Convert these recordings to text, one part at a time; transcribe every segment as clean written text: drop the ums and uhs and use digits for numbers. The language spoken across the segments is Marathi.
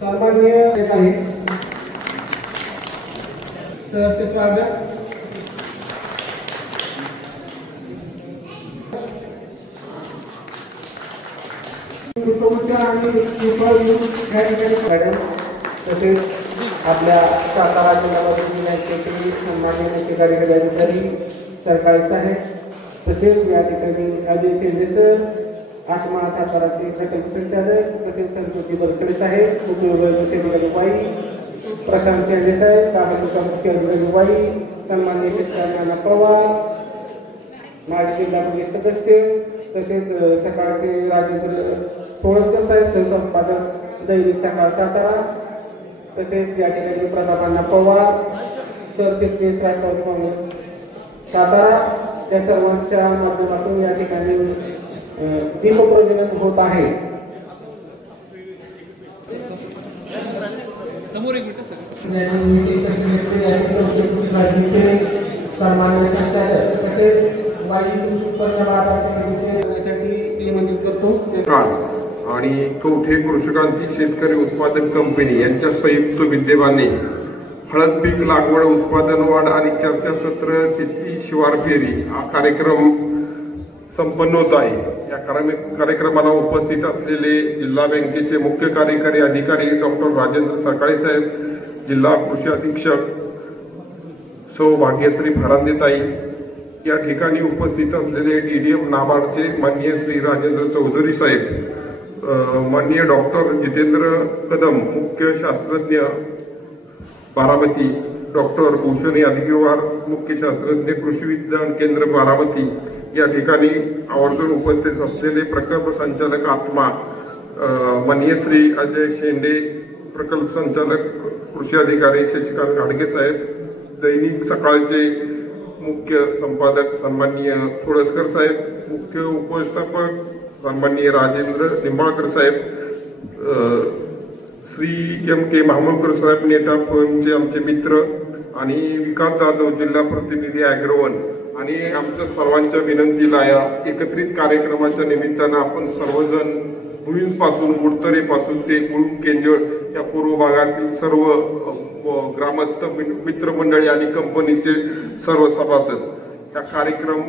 सन्माननीय आहे सहर्ष स्वागत। तसेच आपल्या सातारा जिल्ह्याचे सन्माननीय नेते कार्यकारी सरकारी साहेब, तसेच या ठिकाणी अजय शिंदे सर, आत्मा साताराचे प्रकल्प संचालक, तसेच संतोषी बरकडे साहेब, मुख्य बाई, प्रशांत शेंडे साहेब, तालुका मुख्य अधिकारी बाई, सन्माननीय कृष्णा पवार, माजी जिल्हा पोलीस सदस्य, तसेच सकाळचे राजेंद्र सोळकर साहेब, सहसंपादक दैनिक सकाळ सातारा, तसेच या ठिकाणी प्रतापांना पवार, सरचिटणीस राष्ट्रवादी काँग्रेस सातारा, या सर्वांच्या माध्यमातून या ठिकाणी दीपप्रज्वलन होत आहे। सन्माननीय संचालक तसेच आणि कवठे कृषकांची शेतकरी उत्पादक कंपनी यांच्या संयुक्त विद्यमाने हळद पीक लागवड, उत्पादन वाढ आणि चर्चासत्र, शेती शिवार फेरी हा कार्यक्रम संपन्न होत आहे। या कार्यक्रमाला उपस्थित असलेले जिल्हा बँकेचे मुख्य कार्यकारी अधिकारी डॉक्टर राजेंद्र सकाळे साहेब, जिल्हा कृषी अधीक्षक सौ भाग्यश्री फरांदेताई, या ठिकाणी उपस्थित असलेले डीडीएम नाबार्डचे माननीय श्री राजेंद्र चौधरी साहेब, माननीय डॉक्टर जितेंद्र कदम, मुख्य शास्त्रज्ञ बारामती, डॉक्टर भूषण यादगीवार, मुख्य शास्त्रज्ञ कृषी विज्ञान केंद्र बारामती, या ठिकाणी आवर्जून उपस्थित असलेले प्रकल्प संचालक आत्मा, माननीय श्री अजय शेंडे, प्रकल्प संचालक कृषी अधिकारी शशिकांत घाडगे साहेब, दैनिक सकाळचे मुख्य संपादक सन्माननीय सोळसकर साहेब, मुख्य उपव्यवस्थापक सन्माननीय राजेंद्र निंबाळकर साहेब, श्री एम के मामूलकर साहेब, नेटा फर्मचे आमचे मित्र, आणि विकास जाधव, जिल्हा प्रतिनिधी ॲग्रोवन, आणि आमच्या सर्वांच्या विनंतीला या एकत्रित कार्यक्रमाच्या निमित्तानं आपण सर्वजण भुईंजपासून मुडतरेपासून ते केंजळ या पूर्व भागातील सर्व ग्रामस्थ मित्रमंडळी आणि कंपनीचे सर्व सभासद या कार्यक्रम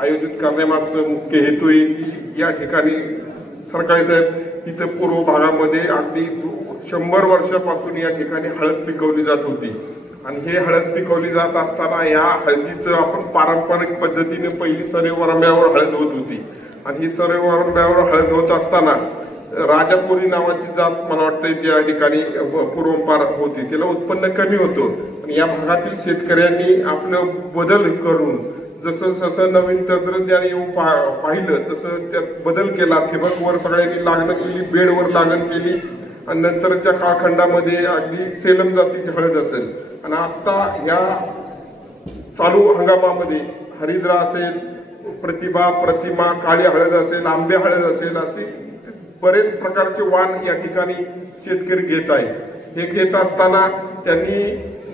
आयोजित करण्यामागचं मुख्य हेतू आहे की या ठिकाणी सरकारी साहेब तिथं पूर्व भागामध्ये अगदी 100 वर्षापासून या ठिकाणी हळद पिकवली जात होती, आणि हे हळद पिकवली जात असताना या हळदीचं आपण पारंपरिक पद्धतीने पहिली सरेवरंब्यावर हळद होत होती, आणि ही सरेवरंब्यावर हळद होत असताना राजापुरी नावाची जात मला वाटतं त्या ठिकाणी पूर्वपार होती, तिला उत्पन्न कमी होतं, आणि या भागातील शेतकऱ्यांनी आपलं बदल करून जसं जसं नवीन तंत्रज्ञान येऊन पाहिलं तसं त्यात बदल केला, ठिबकवर सगळ्यांनी लागण केली, बेडवर लागण केली, आणि नंतरच्या काळखंडामध्ये अगदी सेलम जातीची हळद असेल, आणि आता या चालू हंगामामध्ये हरिद्रा असेल, प्रतिभा, प्रतिमा, काळी हळद असेल, आंबे हळद असेल, असे बरेच प्रकारचे वाण या ठिकाणी शेतकरी घेत आहे। हे घेत असताना त्यांनी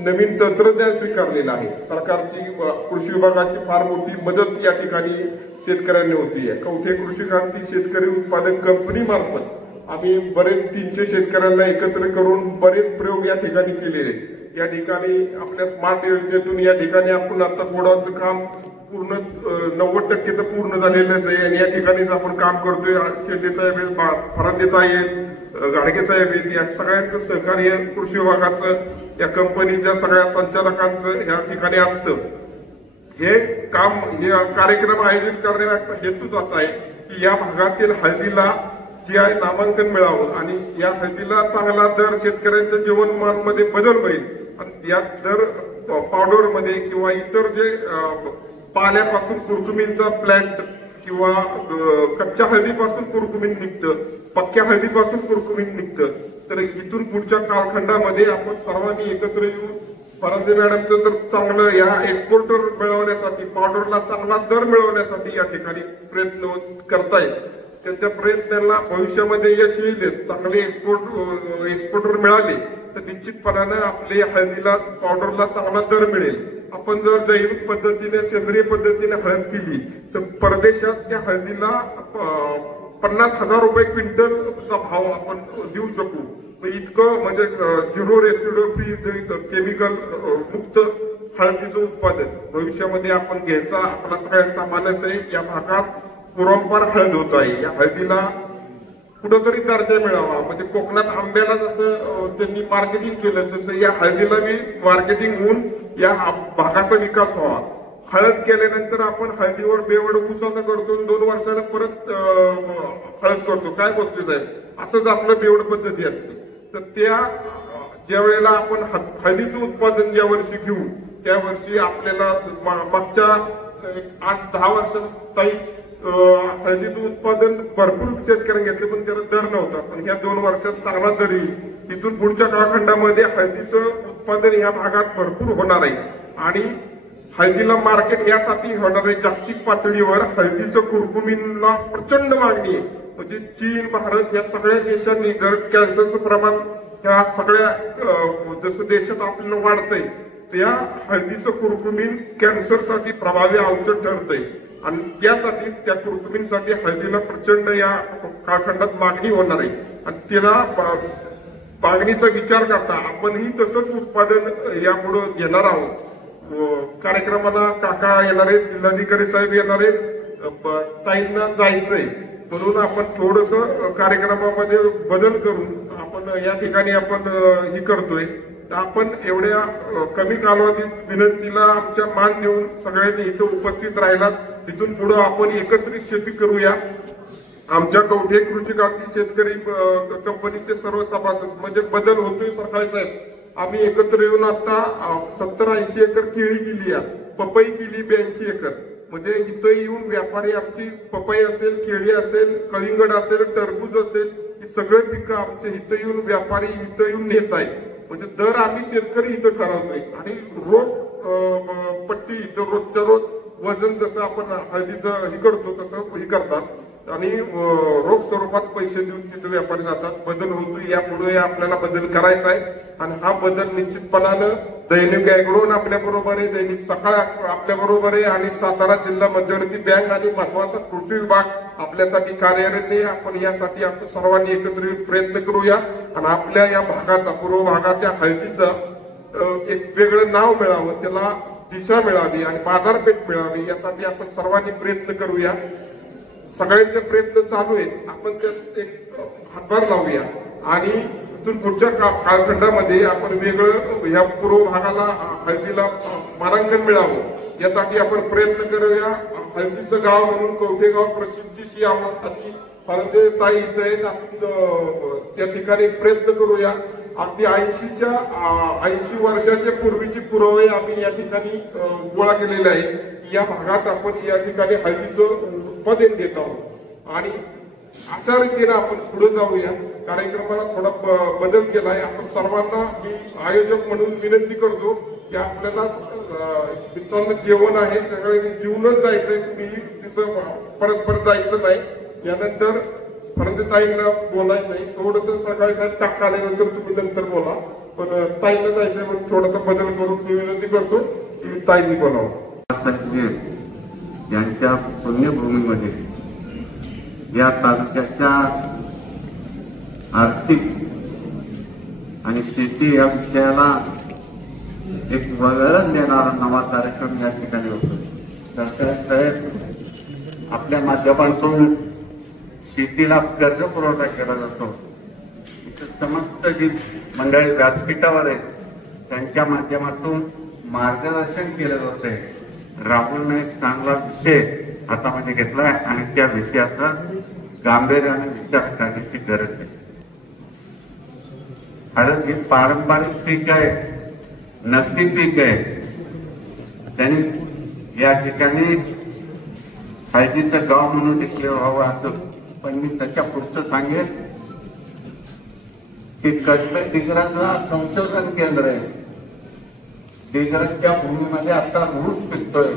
नवीन तंत्रज्ञान स्वीकारलेलं आहे। सरकारची कृषी विभागाची फार मोठी मदत या ठिकाणी शेतकऱ्यांनी होती आहे। कवठे कृषी क्रांती शेतकरी उत्पादक कंपनी मार्फत आम्ही बरेच 300 शेतकऱ्यांना एकत्र करून बरेच प्रयोग या ठिकाणी केलेले आहेत। या ठिकाणी आपल्या स्मार्ट योजनेतून या ठिकाणी आपण आता गोडाऊनचं काम पूर्ण 90% तर पूर्ण झालेलंच आहे, आणि या ठिकाणी आपण काम करतोय। शेंडे साहेब आहेत, फरांदेताई आहेत, घाडगे साहेब आहेत, या सगळ्यांचं सहकार्य कृषी विभागाचं या कंपनीच्या सगळ्या संचालकांचं या ठिकाणी असतं। हे काम, हे कार्यक्रम आयोजित करण्याचा हेतूच असा आहे की या भागातील हळदीला GI नामांकन मिळावं, आणि या हळदीला चांगला दर, शेतकऱ्यांच्या जीवनमानमध्ये बदल होईल, आणि या दर पावडरमध्ये किंवा इतर जे पाल्यापासून कुरकुमींचा प्लांट किंवा कच्च्या हळदीपासून कुरकुमीन निघतं, पक्क्या हळदीपासून कुरकुमीन निघतं, तर इथून पुढच्या कालखंडामध्ये आपण सर्वांनी एकत्र येऊन फरांदे मॅडमचं तर चांगलं या एक्सपोर्टर मिळवण्यासाठी, पावडरला चांगला दर मिळवण्यासाठी या ठिकाणी प्रयत्न करतायत। त्यांच्या प्रयत्नांना भविष्यामध्ये यश येईल। चांगले एक्सपोर्टर मिळाले तर निश्चितपणाने आपल्या हळदीला, पावडरला चांगला दर मिळेल। आपण जर जैविक पद्धतीने, सेंद्रिय पद्धतीने हळद केली तर परदेशात त्या हळदीला 50,000 रुपये क्विंटलचा भाव आपण देऊ शकू, इतकं म्हणजे झिरो रेसिड्यू फ्री केमिकल मुक्त हळदीचं उत्पादन भविष्यामध्ये आपण घ्यायचा आपला सगळ्यांचा मानस आहे. या भागात पुरंपार हळद होत आहे. या हळदीला कुठंतरी दर्जा मिळावा, म्हणजे कोकणात आंब्याला जसं त्यांनी मार्केटिंग केलं तसं या हळदीला बी मार्केटिंग होऊन या भागाचा विकास व्हावा. हळद केल्यानंतर आपण हळदीवर बेवड ऊसाचं करतो, 2 वर्षाला परत हळद करतो. काय गोष्टी साहेब, असंच आपलं बेवड पद्धती असते. तर त्या ज्या वेळेला आपण हळदीचं उत्पादन ज्या वर्षी घेऊ त्या वर्षी आपल्याला मागच्या 8-10 वर्षात काही हळदीचं उत्पादन भरपूर शेतकऱ्यांनी घेतले पण त्याला दर नव्हता. पण ह्या 2 वर्षात चांगला दर येईल. तिथून पुढच्या काळखंडामध्ये हळदीचं उत्पादन ह्या भागात भरपूर होणार आहे आणि हळदीला मार्केट यासाठी होणार आहे. जागतिक पातळीवर हळदीचं कुरकुमीला प्रचंड मागणी आहे. म्हणजे चीन, भारत या सगळ्या देशांनी जर कॅन्सरचं प्रमाण ह्या सगळ्या जसं देशात आपल्याला वाढतंय त्या हळदीचं कुरकुमीन कॅन्सरसाठी प्रभावी औषध ठरतंय आणि त्यासाठी त्या कुरकुमींसाठी हळदीला प्रचंड या काळखंडात मागणी होणार आहे. आणि त्याला मागणीचा विचार करता आपणही तसंच उत्पादन यापुढे घेणार आहोत. कार्यक्रमाला काका येणार आहेत, जिल्हाधिकारी साहेब येणार आहेत, ताईंना जायचंय म्हणून आपण थोडस कार्यक्रमामध्ये बदल करून आपण या ठिकाणी आपण ही करतोय. तर आपण एवढ्या कमी कालावधीत विनंतीला आमच्या मान देऊन सगळ्यांनी इथं उपस्थित राहिलात. तिथून पुढे आपण एकत्रित शेती करूया. आमच्या कवठे कृषी क्रांती शेतकरी कंपनीचे सर्व सभासद म्हणजे बदल होतोय सरकारी साहेब. आम्ही एकत्र येऊन आता 70-80 एकर केळी केली आहे, पपई केली 82 एकर. म्हणजे इथं येऊन व्यापारी आमची पपई असेल, केळी असेल, कलिंगड असेल, टरबूज असेल ही सगळे पिकं आमचे इथं येऊन व्यापारी इथं येऊन नेत आहेत. म्हणजे दर आम्ही शेतकरी इथं ठरवतोय आणि रोज पट्टी इथं रोजच्या रोज वजन जसं आपण हळदीचं हे करतो तसं हे करतात आणि रोख स्वरूपात पैसे देऊन तिथे व्यापारी जातात. बदल होतो. यापुढे आपल्याला बदल करायचा आहे आणि हा बदल निश्चितपणानं दैनिक ॲग्रोवन आपल्या बरोबर आहे, दैनिक सकाळ आपल्या बरोबर आहे आणि सातारा जिल्हा मध्यवर्ती बँक आणि महत्वाचा कृषी विभाग आपल्यासाठी कार्यरत आहे. आपण यासाठी आपण सर्वांनी एकत्रित प्रयत्न करूया आणि आपल्या या भागाचा पूर्व भागाच्या हळदीचं एक वेगळं नाव मिळावं, त्याला दिशा मिळावी आणि बाजारपेठ मिळावी यासाठी आपण सर्वांनी प्रयत्न करूया. सगळ्यांचे प्रयत्न चालू आहेत. आपण त्यात एक हातभार लावूया आणि इथून पुढच्या कालखंडामध्ये आपण वेगळं या पूर्व भागाला हळदीला मानांकन मिळावं यासाठी आपण प्रयत्न करूया. हळदीचं गाव म्हणून कवठेगाव प्रसिद्धीशी यावं अशी ताई इथं आहेत. आपण त्या ठिकाणी प्रयत्न करूया. अगदी 80 वर्षाच्या पूर्वीची पुरावे आम्ही या ठिकाणी गोळा केलेले आहे. या भागात आपण या ठिकाणी हळदीचं उत्पादन घेत आहोत आणि अशा रीतीने आपण पुढे जाऊया. कार्यक्रमाला थोडा बदल केलाय. आपण सर्वांना मी आयोजक म्हणून विनंती करतो की आपल्याला मित्रांनो जेवण आहे सगळ्यांनी जेवूनच जायचंय. तुम्ही तिचं परस्पर जायचं नाही. यानंतर ताईंना बोलायचंय. थोडस सकाळी साहेब टाका आल्यानंतर तुम्ही नंतर बोला. पण ताईंना जायचंय म्हणून थोडासा बदल करून मी विनंती करतो की ताईंनी बोलावं. यांच्या पुण्यभूमीमध्ये या तालुक्याच्या आर्थिक आणि शेती या विषयाला एक वळण देणारा नवा कार्यक्रम या ठिकाणी होतो. सरकार साहेब आपल्या माध्यमातून शेतीला कर्ज पुरवठा केला जातो. समस्त जी मंडळी व्यासपीठावर आहेत त्यांच्या माध्यमातून मार्गदर्शन केलं जाते. राहुलने एक चांगला विषय हातामध्ये घेतलाय आणि त्या विषयाचा गांभीर्याने विचार करण्याची गरज आहे. हळद ही पारंपरिक पीक आहे, नगदी पीक आहे. त्यांनी या ठिकाणी हळदीचं गाव म्हणून डिक्लेअर व्हावं असं. पण मी त्याच्या पुढचं सांगेन की कसबे डिग्रजला संशोधन केंद्र आहे. डिग्रजच्या भूमीमध्ये आता ऊस पिकतोय.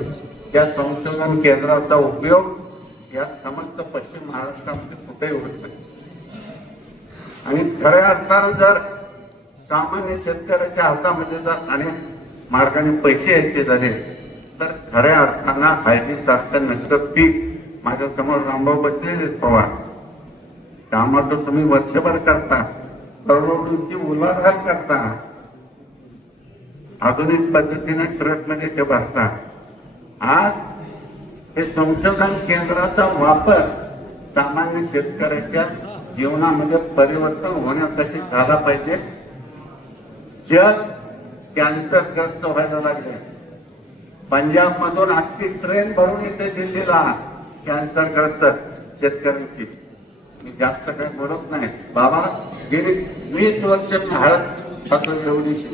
त्या संशोधन केंद्राचा उपयोग या समस्त पश्चिम महाराष्ट्रामध्ये कुठेही होत नाही. आणि खऱ्या अर्थानं जर सामान्य शेतकऱ्याच्या हातामध्ये जर अनेक मार्गाने पैसे यायचे झाले तर खऱ्या अर्थानं हळदीसारखं नसतं पीक माझ्या समोर रामभाऊ बसलेले पवार टमाटो तुम्ही वर्षभर करता करोडोंची उलाढाल करता, आधुनिक पद्धतीने ट्रकमध्ये ते भरता. आज हे संशोधन केंद्राचा वापर सामान्य शेतकऱ्याच्या जीवनामध्ये परिवर्तन होण्यासाठी झाला पाहिजे. जग कॅन्सरग्रस्त व्हायला लागले. पंजाब मधून अख्खी ट्रेन भरून येते दिल्लीला कॅन्सरग्रस्त शेतकऱ्यांची. मी जास्त काही बोलत नाही बाबा. गेली 20 वर्ष मी हळद खातो एवढीशी.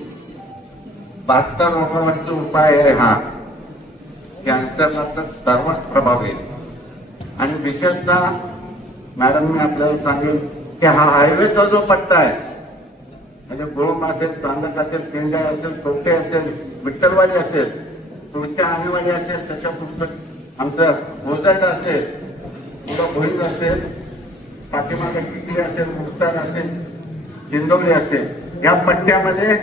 72 रोगावरचा उपाय आहे हा. कॅन्सरला तर सर्वात प्रभावी आहे. आणि विशेषतः मॅडम मी आपल्याला सांगेल की हा हायवेचा जो पट्टा आहे, म्हणजे गोम असेल, चांदक असेल, पेंढाय असेल, कवठे असेल, विठ्ठलवाडी असेल, तुमच्या आणेवाडी असेल, त्याच्या पुस्तक आमचं मोजाड असेल, पुढं भोईर असेल, पाठीमागे किल्ली असेल, मुक्तार असेल, चिंदोली असेल, या पट्ट्यामध्ये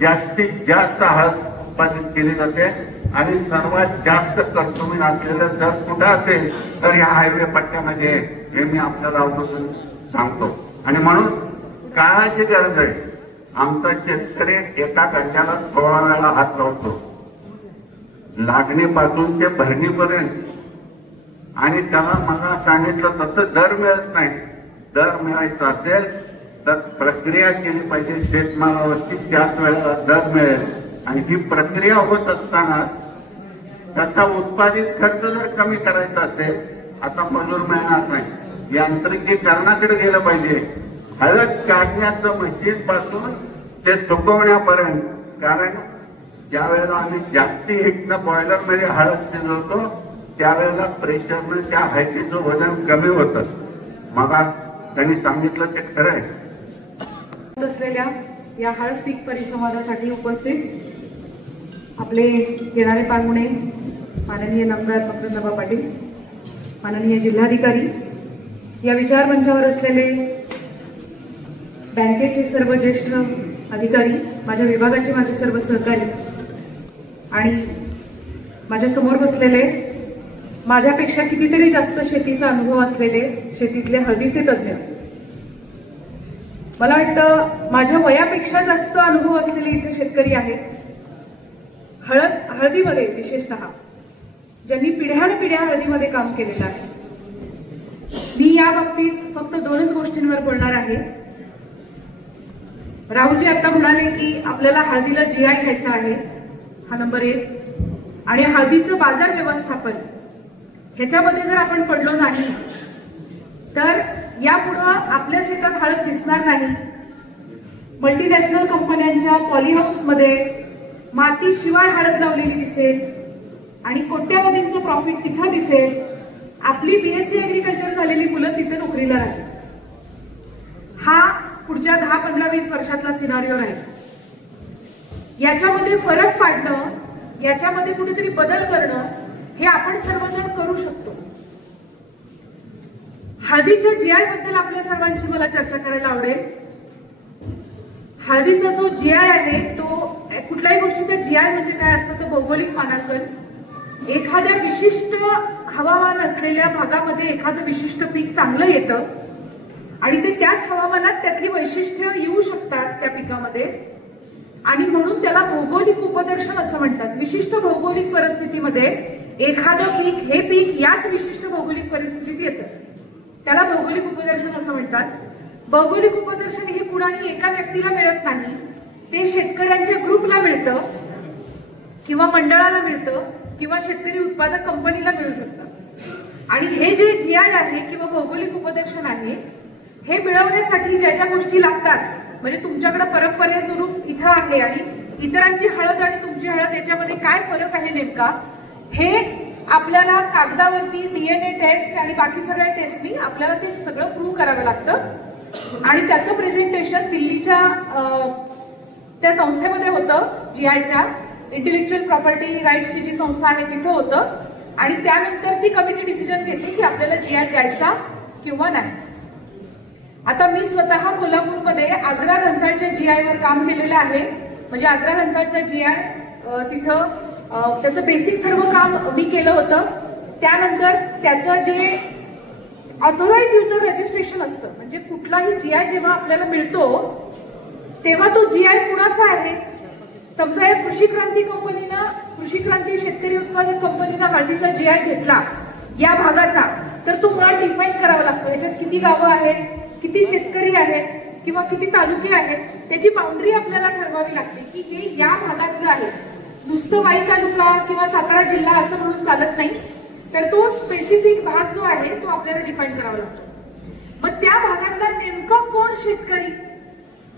जास्तीत जास्त हळद उत्पादित केली जाते. आणि सर्वात जास्त कर्तुमीन असलेलं जर कुठं असेल तर या हायवे पट्ट्यामध्ये, हे मी आपल्याला अवलोकन सांगतो. आणि म्हणून काळाची गरज आहे. आमचा शेतकरी एका घंट्याला 16 वेळा हात लावतो, लागणीपासून ते भरणीपर्यंत. आणि त्याला मला सांगितलं तसं दर मिळत नाही. दर मिळायचा असेल तर प्रक्रिया केली पाहिजे शेतमालावरती, त्याच वेळेला दर मिळेल. आणि ही प्रक्रिया होत असताना त्याचा उत्पादित खर्च जर कमी करायचा असेल, आता मजूर मिळणार नाही, यांत्रिकीकरणाकडे गेलं पाहिजे. हळद काढण्याचं मशीन पासून ते सुकवण्यापर्यंत. कारण ज्या वेळेला आम्ही जास्ती हिटनं बॉयलरमध्ये हळद शिजवतो त्यावेळेला प्रेशरनं त्या हळदीचं वजन कमी होतं. मग त्यांनी सांगितलं ते खरं आहे. असलेल्या या हळद पीक परिसंवादासाठी उपस्थित आपले येणारे पाहुणे माननीय नामदार पंकजनभा पाटील, माननीय जिल्हाधिकारी, या विचार मंचावर असलेले बँकेचे सर्व ज्येष्ठ अधिकारी, माझ्या विभागाचे माझे सर्व सहकारी, आणि माझ्या समोर बसलेले माझ्यापेक्षा कितीतरी जास्त शेतीचा अनुभव असलेले शेतीतले हळदीचे तज्ज्ञ. मला वाटतं माझ्या वयापेक्षा जास्त अनुभव असलेले इथे शेतकरी आहेत. हळदीमध्ये विशेषतः ज्यांनी पिढ्यानपिढ्या हळदीमध्ये काम केलेलं आहे. मी या बाबतीत फक्त 2च गोष्टींवर बोलणार आहे. राहुलजी आता म्हणाले की आपल्याला हळदीला GI घ्यायचा आहे, हा नंबर 1. आणि हळदीचं बाजार व्यवस्थापन ह्याच्यामध्ये जर आपण पडलो नाही तर यापुढं आपल्या शेतात हळद दिसणार नाही. मल्टीनॅशनल कंपन्यांच्या पॉलीहाऊसमध्ये मातीशिवाय हळद लावलेली दिसेल आणि कोट्यावधींचं प्रॉफिट तिथं दिसेल. आपली BSc ऍग्रिकल्चर झालेली मुलं तिथे नोकरीला राहतील. हा पुढच्या 10, 15, 20 वर्षातला सिनारिओ राहील. याच्यामध्ये फरक पाडणं, याच्यामध्ये कुठेतरी बदल करणं हे आपण सर्वजण करू शकतो. हळदीच्या GI बद्दल आपल्या सर्वांशी मला चर्चा करायला आवडेल. हळदीचा जो GI आहे तो कुठल्याही गोष्टीचा GI म्हणजे काय असतं तर भौगोलिक मानांकन. एखाद्या विशिष्ट हवामान असलेल्या भागामध्ये एखादं विशिष्ट पीक चांगलं येतं आणि ते त्याच हवामानात त्यातली वैशिष्ट्य येऊ शकतात त्या पिकामध्ये, आणि म्हणून त्याला भौगोलिक उपदर्शन असं म्हणतात. विशिष्ट भौगोलिक परिस्थितीमध्ये एखादं पीक, हे पीक याच विशिष्ट भौगोलिक परिस्थितीत येतं, त्याला भौगोलिक उपदर्शन असं म्हणतात. भौगोलिक उपदर्शन हे कुणाही एका व्यक्तीला मिळत नाही, ते शेतकऱ्यांच्या ग्रुपला मिळतं किंवा मंडळाला मिळतं किंवा शेतकरी उत्पादक कंपनीला मिळू शकतं. आणि हे जे GI आहे किंवा भौगोलिक उपदर्शन आहे, हे मिळवण्यासाठी ज्या ज्या गोष्टी लागतात, म्हणजे तुमच्याकडे परंपरेनुरूप इथं आहे आणि इतरांची हळद आणि तुमची हळद याच्यामध्ये काय फरक आहे नेमका, हे आपल्याला कागदावरती DNA टेस्ट आणि बाकी सगळ्या टेस्टनी आपल्याला ते सगळं प्रूव्ह करावं लागतं. आणि त्याचं प्रेझेंटेशन दिल्लीच्या त्या संस्थेमध्ये होतं, GIच्या इंटेलेक्च्युअल प्रॉपर्टी राईट्सची जी संस्था आहे तिथं होतं. आणि त्यानंतर ती कमिटी डिसिजन घेतली की आपल्याला GI द्यायचा किंवा नाही. आता मी स्वतः कोल्हापूरमध्ये आजरा घनसाळच्या GI वर काम केलेलं आहे. म्हणजे आजरा घनसाळचा GI तिथं त्याचं बेसिक सर्व काम मी केलं होतं. त्यानंतर त्याचं जे ऑथोराइज युजर रजिस्ट्रेशन नसतं. म्हणजे कुठलाही जीआय जेव्हा आपल्याला मिळतो तेव्हा तो जीआय कुणाचा आहे. समजा या कृषी क्रांती कंपनीनं, कृषी क्रांती शेतकरी उत्पादक कंपनीनं हळदीचा जीआय घेतला या भागाचा, तर तो मुळात डिफाईन करावा लागतो. याच्यात किती गावं आहेत, किती शेतकरी आहेत किंवा किती तालुके आहेत, त्याची बाउंड्री आपल्याला ठरवावी लागते की हे या भागातलं आहे. नुसतं वाई तालुका किंवा सातारा जिल्हा असं म्हणून चालत नाही, तर तो स्पेसिफिक भाग जो आहे तो आपल्याला डिफाईन करावा लागतो. मग त्या भागातला नेमका कोण शेतकरी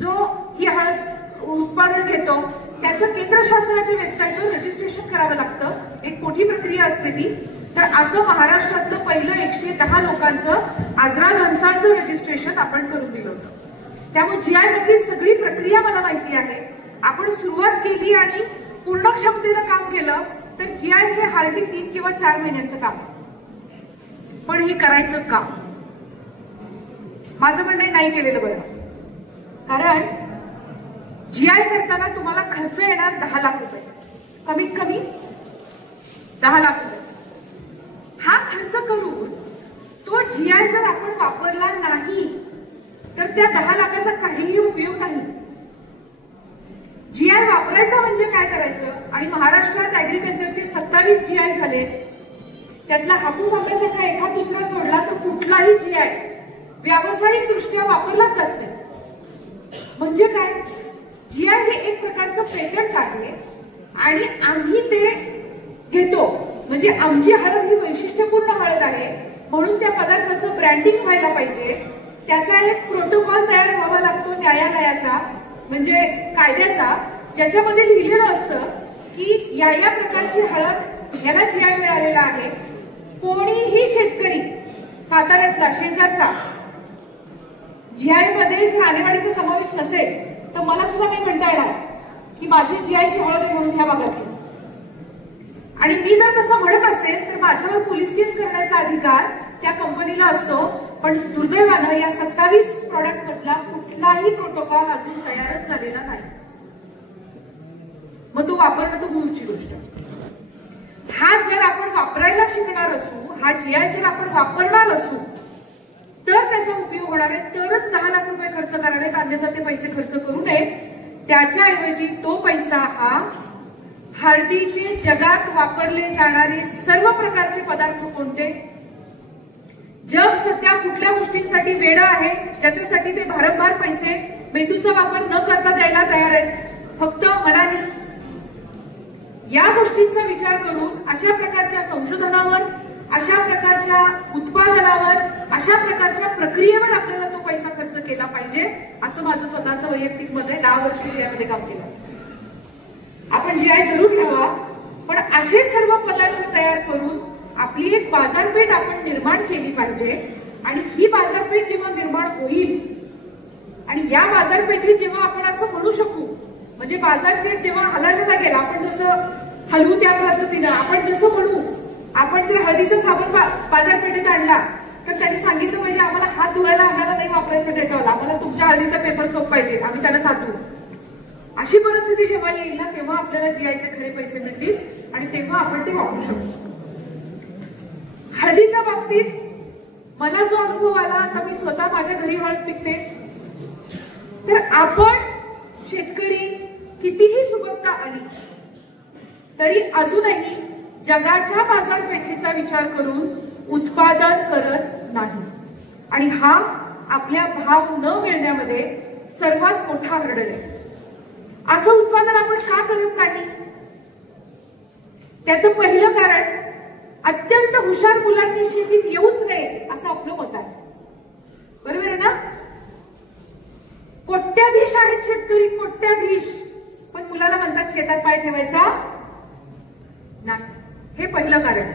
जो ही हळद उत्पादन घेतो त्याचं केंद्र शासनाच्या वेबसाईटवर रजिस्ट्रेशन करावं लागतं. एक मोठी प्रक्रिया असते ती. तर असं महाराष्ट्रातलं पहिलं 110 लोकांचं आजरा घनसाळचं रजिस्ट्रेशन आपण करून दिलं होतं. त्यामुळे जीआय मधली सगळी प्रक्रिया मला माहिती आहे. आपण सुरुवात केली आणि पूर्ण क्षमतेनं काम केलं तर जीआय हे हार्डली 3 किंवा 4 महिन्यांचं काम. पण हे करायचं का? माझं म्हणणं नाही केलेलं बरं. कारण जीआय करताना तुम्हाला खर्च येणार 10 लाख रुपये, कमीत कमी 10 लाख रुपये. हा खर्च करून तो जीआय जर आपण वापरला नाही तर त्या 10 लाखाचा काहीही उपयोग नाही. जीआय वापरायचा म्हणजे काय करायचं? आणि महाराष्ट्रात ऍग्रिकल्चरचे 27 जीआय झाले. त्यातला हापूस आंब्यासारखा एखाद दुसरा सोडला तर कुठलाही जीआय व्यावसायिक दृष्ट्या वापरलाच जात नाही. म्हणजे काय? जीआय हे एक प्रकारचं पेटंट आहे आणि आम्ही ते घेतो. म्हणजे आमची हळद ही वैशिष्ट्यपूर्ण हळद आहे म्हणून त्या पदार्थाचं ब्रँडिंग व्हायला पाहिजे. त्याचा एक प्रोटोकॉल तयार व्हावा लागतो न्यायालयाचा, म्हणजे कायद्याचा, ज्याच्यामध्ये लिहिलेलं असतं की या या प्रकारची हळद ह्याला जीआय मिळालेला आहे. कोणीही शेतकरी साताऱ्यातला शेजारचा जीआय मध्ये जर आणेवाडीचा समावेश नसेल तर मला सुद्धा नाही म्हणता येणार की माझी जीआयची हळद आहे म्हणून ह्या भागातली. आणि मी जर तसं म्हणत असेल तर माझ्यावर पोलीस केस करण्याचा अधिकार त्या कंपनीला असतो. पण दुर्दैवानं या 27 प्रॉडक्ट मधला कुठलाही प्रोटोकॉल अजून तयारच झालेला नाही. मग तो वापरणं तर दूरची गोष्ट. हा जर आपण वापरायला शिकणार असू, हा जीआय जर आपण वापरणार असू तर त्याचा उपयोग होणार आहे. तरच 10 लाख रुपये खर्च करावे, अन्यथा ते पैसे खर्च करू नये. त्याच्याऐवजी तो पैसा हा हळदीचे जगात वापरले जाणारे सर्व प्रकारचे पदार्थ कोणते, जग सध्या कुठल्या गोष्टींसाठी वेडं आहे ज्याच्यासाठी ते भारंभार पैसे मेंदूचा वापर न करता द्यायला तयार आहेत, फक्त मनाने, या गोष्टींचा विचार करून अशा प्रकारच्या संशोधनावर, अशा प्रकारच्या उत्पादनावर, अशा प्रकारच्या प्रक्रियेवर आपल्याला तो पैसा खर्च केला पाहिजे असं माझं स्वतःचं वैयक्तिक मत आहे. 10 वर्ष जीआयमध्ये काम केलं. आपण जीआय जरूर घ्यावा, पण असे सर्व पदार्थ तयार करून आपली एक बाजारपेठ आपण निर्माण केली पाहिजे. आणि ही बाजारपेठ जेव्हा निर्माण होईल आणि या बाजारपेठेत जेव्हा आपण असं म्हणू शकू, म्हणजे बाजारपेठ जेव्हा हलायला लागेल, आपण जसं हलवू त्या पद्धतीनं आपण जसं म्हणू, आपण जर हळदीचा साबण बाजारपेठेत आणला तर त्यांनी सांगितलं पाहिजे आम्हाला हात धुवायला आम्हाला नाही वापरायचं डेटॉल, आम्हाला तुमच्या हळदीचा पेपर सोप पाहिजे, आम्ही त्याला साधू. अशी परिस्थिती जेव्हा येईल ना तेव्हा आपल्याला जीआयचे खरे पैसे मिळतील आणि तेव्हा आपण ते वापरू शकतो. हळदीच्या बाबतीत मला जो अनुभव आला, आता मी स्वतः माझ्या घरी हळद पिकते, तर आपण शेतकरी कितीही सुबत्ता आली तरी अजूनही जगाच्या बाजारपेठेचा विचार करून उत्पादन करत नाही. आणि हा आपल्या भाव न मिळण्यामध्ये सर्वात मोठा हर्डल आहे. असं उत्पादन आपण का करत नाही? त्याचं पहिलं कारण अत्यंत हुशार मुलांनी शेतीत येऊच नये असं आपलं मत आहे. बरोबर आहे ना? कोट्याधीश आहेत शेतकरी, कोट्याधीश, पण मुलाला म्हणतात शेतात पाय ठेवायचा नाही. हे पहिलं कारण.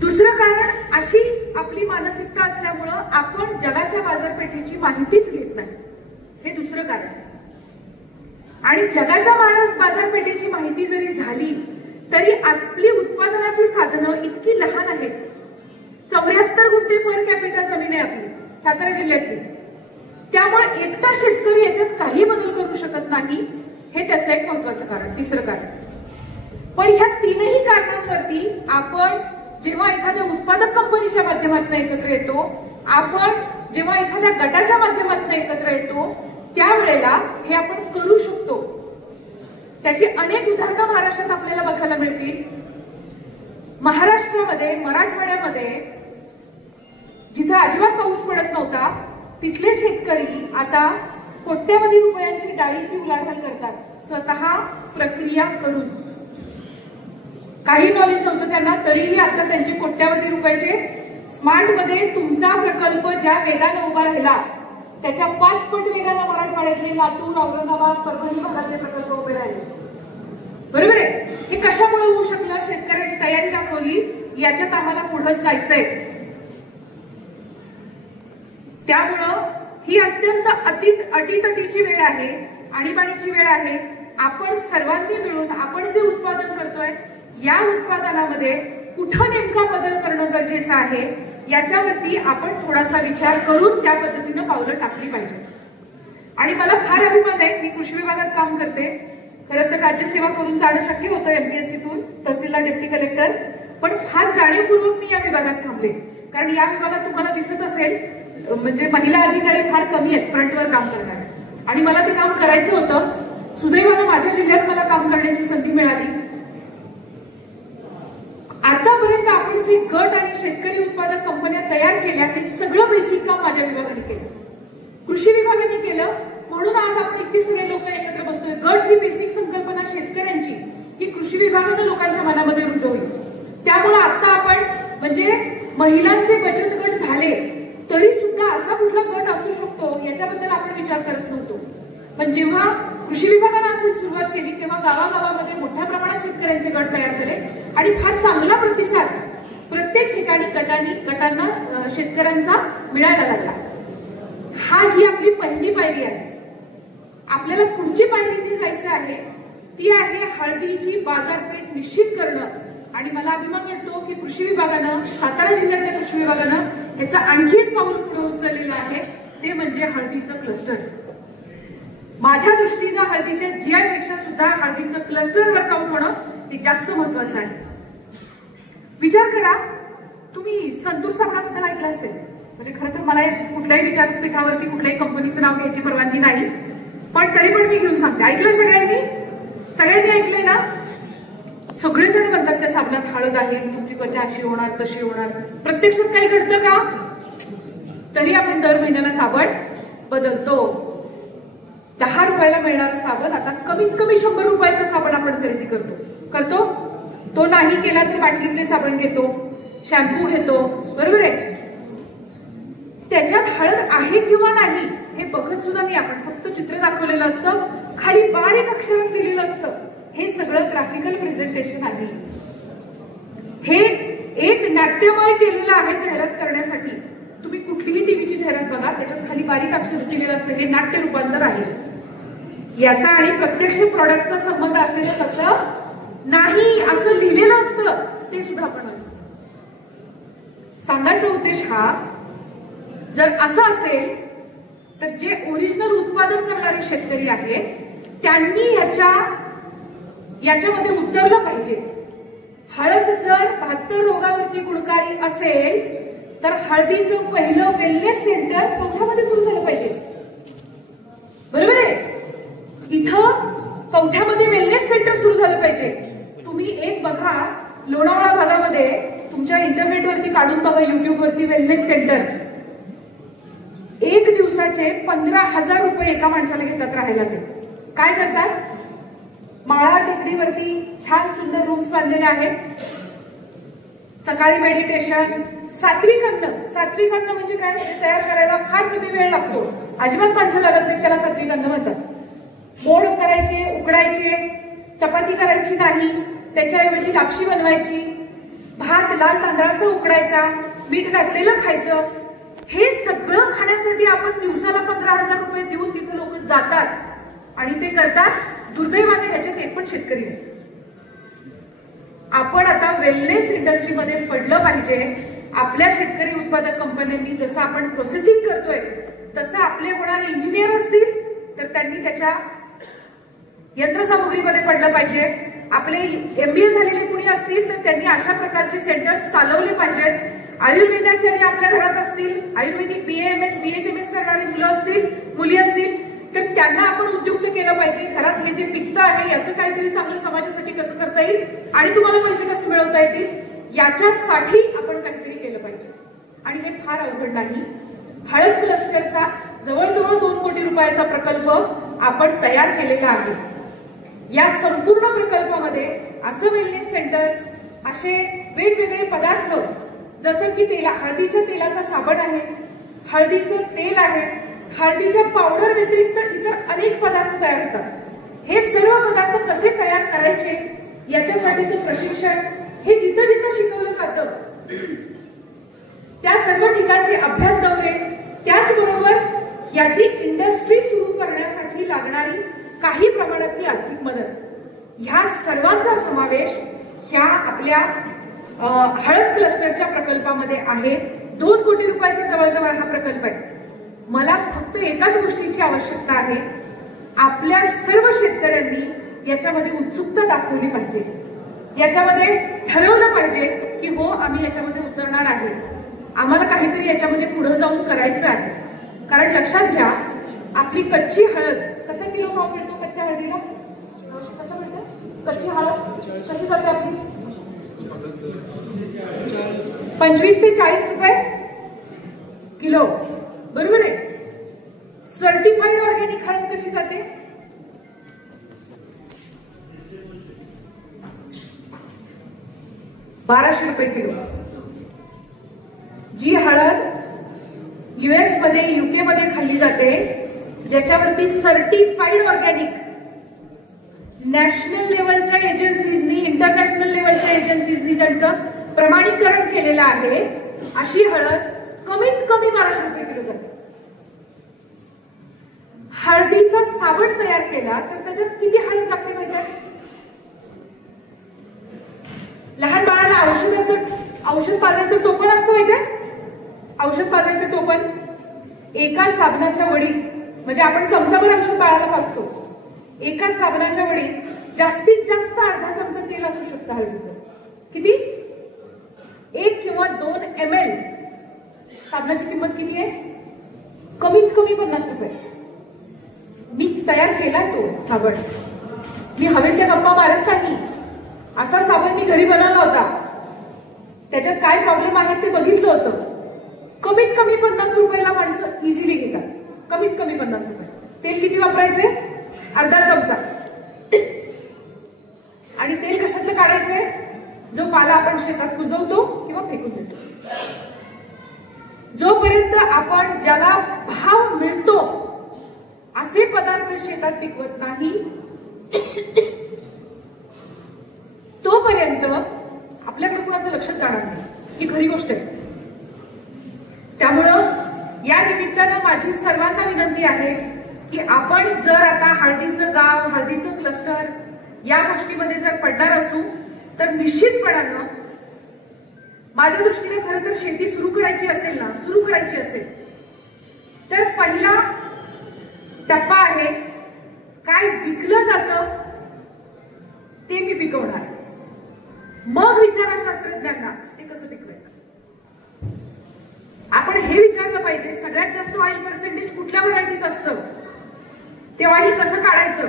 दुसरं कारण अशी आपली मानसिकता असल्यामुळं आपण जगाच्या बाजारपेठेची माहितीच घेत नाही. हे दुसरं कारण. आणि जगाच्या बाजारपेठेची माहिती जरी झाली तरी आपली उत्पादनाची साधनं इतकी लहान आहेत. 74 गुंठे पर कॅपिटा जमीन आहे आपली सातारा जिल्ह्यातली. त्यामुळे एकटा शेतकरी याच्यात काही बदल करू शकत नाही. हे त्याचं एक महत्वाचं कारण. तिसरं कारण. पण ह्या तीनही कारणांवरती आपण जेव्हा एखाद्या उत्पादक कंपनीच्या माध्यमातून एकत्र येतो आपण जेव्हा एखाद्या गटाच्या माध्यमातून एकत्र येतो त्यावेळेला हे आपण करू शकतो. त्याची अनेक उदाहरणं महाराष्ट्रात आपल्याला बघायला मिळतील. महाराष्ट्रामध्ये, मराठवाड्यामध्ये जिथे अजिबात पाऊस पडत नव्हता तिथले शेतकरी आता कोट्यवधी रुपयांची डाळीची उलाढाल करतात, स्वतः प्रक्रिया करून. काही नॉलेज नव्हतं त्यांना, तरीही आता त्यांचे कोट्यवधी रुपयाचे स्मार्ट मध्ये तुमचा प्रकल्प ज्या वेगाने उभा राहिला त्याच्या 5 पट वेगाने मराठवाड्यातले लातूर, औरंगाबाद, परभणी भागातले प्रकल्प उभे राहिले. बरोबर आहे. हे कशामुळे होऊ शकलं? शेतकऱ्यांनी तयारी दाखवली, याच्यात आम्हाला पुढे जायचंय. त्यामुळं ही अत्यंत अटीतटीची वेळ आहे, आणीबाणीची वेळ आहे. आपण सर्वांनी मिळून आपण जे उत्पादन करतोय या उत्पादनामध्ये कुठं नेमका बदल करणं गरजेचं आहे याच्यावरती आपण थोडासा विचार करून त्या पद्धतीनं पावलं टाकली पाहिजे. आणि मला फार अभिमान आहे, मी कृषी विभागात काम करते. खरं तर राज्यसेवा करून जाणं शक्य होतं एमपीएससीतून, तहसीलदार, डेप्टी कलेक्टर, पण फार जाणीवपूर्वक मी या विभागात थांबले. कारण या विभागात तुम्हाला दिसत असेल म्हणजे महिला अधिकारी फार कमी आहेत फ्रंटवर काम करणारे, आणि मला ते काम करायचं होतं. सुदैवानं माझ्या जिल्ह्यात मला काम करण्याची संधी मिळाली. आतापर्यंत आपण जे गट आणि शेतकरी उत्पादक कंपन्या तयार केल्या ते सगळं बेसिक काम माझ्या विभागाने केलं, कृषी विभागाने केलं. म्हणून आज आपण इतके सगळे लोक एकत्र बसतोय. गट ही बेसिक संकल्पना शेतकऱ्यांची ही कृषी विभागाने लोकांच्या मनामध्ये रुजवली. त्यामुळे आता आपण म्हणजे महिलांचे बचत गट झाले तरी सुद्धा असा कुठला गट असू शकतो याच्याबद्दल आपण विचार करत नव्हतो. पण जेव्हा कृषी विभागाने असं सुरुवात केली तेव्हा गावागावामध्ये मोठ्या प्रमाणात शेतकऱ्यांचे गट तयार झाले आणि फार चांगला प्रतिसाद प्रत्येक ठिकाणी गटांना शेतकऱ्यांचा मिळायला लागला. ही आपली पहिली पायरी आहे. आपल्याला पुढची पायरी जी जायचं आहे ती आहे हळदीची बाजारपेठ निश्चित करणं. आणि मला अभिमान वाटतो की कृषी विभागानं, सातारा जिल्ह्यातल्या कृषी विभागानं ह्याचं आणखी एक पाऊल पुढे उचललेलं आहे, ते म्हणजे हळदीचं क्लस्टर. माझ्या दृष्टीनं हळदीच्या जीआय पेक्षा सुद्धा हळदीचं क्लस्टर वर्कआउट होणं हे जास्त महत्वाचं आहे. विचार करा, तुम्ही संतूर साबणाबद्दल ऐकलं असेल. म्हणजे खरं तर मला कुठल्याही विचारपीठावरती कुठल्याही कंपनीचं नाव घ्यायची परवानगी नाही, पण तरी पण मी घेऊन सांगते. ऐकलं सगळ्यांनी ऐकलंय ना? सगळेजण म्हणतात त्या साबणात हळद आहे, तुमची त्वचा अशी होणार तशी होणार. प्रत्यक्षात काही घडतं का? तरी आपण दर महिन्याला साबण बदलतो. 10 रुपयाला मिळणारा साबण आता कमीत कमी 100 रुपयाचा साबण आपण खरेदी करतो. तो नाही केला तर बाटलीतले साबण घेतो, शॅम्पू घेतो. बरोबर आहे. त्याच्यात हळद आहे किंवा नाही हे बघत सुद्धा नाही आपण. फक्त चित्र दाखवलेलं असतं, खाली बारीक अक्षरात दिलेलं असतं. हे सगळं ग्राफिकल प्रेझेंटेशन आहे. हे एक नाट्यमय केलेलं आहे जाहिरात करण्यासाठी. तुम्ही कुठलीही टीव्हीची जाहिरात बघा, त्याच्यात खाली बारीक अक्षरात दिलेलं असतं. हे नाट्य रूपांतर आहे. याचा आणि प्रत्यक्ष प्रॉडक्टचा संबंध असेल तसं नाही, असं लिहिलेलं असतं ते सुद्धा आपण सांगायचा उद्देश हा, जर असं असेल तर जे ओरिजिनल उत्पादन करणारे शेतकरी आहेत त्यांनी याच्यामध्ये उतरलं पाहिजे. हळद जर 72 रोगावरती गुणकारी असेल तर हळदीचं पहिलं वेलनेस सेंटर कवठ्यामध्ये सुरू झालं पाहिजे. बरोबर आहे. इथं कवठ्यामध्ये वेलनेस सेंटर सुरू झालं पाहिजे. तुम्ही एक बघा, लोणावळा भागामध्ये तुमच्या इंटरनेटवरती काढून बघा, युट्यूबवरती वेलनेस सेंटर. 1 दिवसाचे 15,000 रुपये एका माणसाला घेतात राहायला. ते काय करतात? माळा टेकडीवरती छान सुंदर रूम्स बांधलेले आहेत. सकाळी मेडिटेशन, सात्विक अन्न म्हणजे काय? तयार करायला फार कमी वेळ लागतो. अजिबात माणसं लागत नाही, त्याला सात्विक अन्न म्हणतात. मोड करायचे, उकडायचे, चपाती करायची नाही, त्याच्याऐवजी लापशी बनवायची, भात लाल तांदळाचा उकडायचा, मीठ घातलेलं खायचं. हे सगळं खाण्यासाठी आपण दिवसाला 15,000 रुपये देऊन तिथे लोक जातात आणि ते करतात. दुर्दैवाने ह्याच्यात एक पण शेतकरी नाही. आपण आता वेलनेस इंडस्ट्रीमध्ये पडलं पाहिजे. आपल्या शेतकरी उत्पादक कंपन्यांनी जसं आपण प्रोसेसिंग करतोय तसं आपले होणारे इंजिनियर असतील तर त्यांनी त्याच्या यंत्रसामुग्रीमध्ये पडलं पाहिजे. आपले MBA झालेले कुणी असतील तर त्यांनी अशा प्रकारचे सेंटर चालवले पाहिजेत. आयुर्वेदाचार्य आपल्या घरात असतील, आयुर्वेदिक BAMS BHMS करणारी मुलं असतील, मुली असतील, तर त्यांना आपण उद्युक्त केलं पाहिजे. घरात हे जे पिकतं आहे याचं काहीतरी चांगलं समाजासाठी कसं करता येईल आणि तुम्हाला पैसे कसे मिळवता येतील याच्यासाठी आपण काहीतरी केलं पाहिजे. आणि हे फार अवघड नाही. हळद क्लस्टरचा जवळजवळ 2 कोटी रुपयाचा प्रकल्प आपण तयार केलेला आहे. या संपूर्ण प्रकल्पामध्ये असं वेलनेस सेंटर्स, असे वेगवेगळे पदार्थ जसं की हळदीच्या तेलाचा साबण आहे, हळदीचं तेल आहे, हळदीच्या पावडर व्यतिरिक्त इतर अनेक पदार्थ तयार होतात. हे सर्व पदार्थ कसे तयार करायचे याच्यासाठीचं प्रशिक्षण हे जिथं जिथं शिकवलं जातं त्या सर्व ठिकाणचे अभ्यास दौरे, त्याचबरोबर याची इंडस्ट्री सुरू करण्यासाठी लागणारी काही प्रमाणातली आर्थिक मदत, ह्या सर्वांचा समावेश ह्या आपल्या हळद क्लस्टरच्या प्रकल्पामध्ये आहे. 2 कोटी रुपयाचा जवळजवळ हा प्रकल्प आहे. मला फक्त एकाच गोष्टीची आवश्यकता आहे, आपल्या सर्व शेतकऱ्यांनी याच्यामध्ये उत्सुकता दाखवली पाहिजे, याच्यामध्ये ठरवलं पाहिजे की हो आम्ही याच्यामध्ये उतरणार आहे, आम्हाला काहीतरी याच्यामध्ये पुढे जाऊन करायचं आहे. कारण लक्षात घ्या, आपली कच्ची हळद कसं किलो भाव मिळतो? कच्च्या हळदीला कसं मिळतं? कच्ची हळद कशी करते आपली? 25 ते 40 रुपये किलो, बरोबर आहे. सर्टिफाईड ऑर्गॅनिक हळद कशी जाते? 1200 रुपये किलो. जी हळद US मध्ये, UK मध्ये खाल्ली जाते, ज्याच्यावरती सर्टिफाईड ऑर्गॅनिक नॅशनल लेवलच्या एजन्सीजनी, इंटरनॅशनल लेवलच्या एजन्सीजनी ज्यांचं प्रमाणीकरण केलेलं आहे, अशी हळद कमीत कमी 1200 रुपये किलो जाते. हळदीचा साबण तयार केला तर त्याच्यात किती हळद लागते माहिती आहे? लहान बाळाला औषध पाजायचं टोपण असतं माहिती आहे? औषध पाजायचं टोपण एका साबणाच्या वडीत, म्हणजे आपण चमचाभर औषध बाळाला पाजतो, एका साबणाच्या वडीत जास्तीत जास्त अर्धा चमचा तेल असू शकतं हळदीचं. किती? 1 किंवा 2 ml. साबणाची किंमत किती आहे? कमीत कमी 50 रुपये. मी तयार केला तो साबण, मी हवेतल्या गप्पा मारत नाही, असा साबण मी घरी बनवला होता. त्याच्यात काय प्रॉब्लेम आहे ते बघितलं होतं. कमीत कमी 50 रुपयाला माणसं इझिली घेतात. कमीत कमी 50 रुपये. तेल किती वापरायचे? अर्धा चमचा. आणि तेल कशातलं काढायचंय? जो पाला आपण शेतात कुजवतो किंवा फेकून देतो. जोपर्यंत आपण ज्याला भाव मिळतो असे पदार्थ शेतात पिकवत नाही, तोपर्यंत आपल्याकडे कुणाचं लक्षात जाणार नाही. ही खरी गोष्ट आहे. त्यामुळं या निमित्तानं माझी सर्वांना विनंती आहे की आपण जर आता हळदीचं गाव, हळदीचं क्लस्टर या गोष्टीमध्ये जर पडणार असू तर निश्चितपणानं माझ्या दृष्टीने खरं तर शेती सुरू करायची असेल तर पहिला टप्पा आहे, काय विकलं जातं ते मी पिकवणार. मग विचारा शास्त्रज्ञांना ते कसं पिकवायचं. आपण हे विचारलं पाहिजे, सगळ्यात जास्त ऑइल पर्सेंटेज कुठल्या व्हरायटीत असतं, ते ऑइल कसं काढायचं,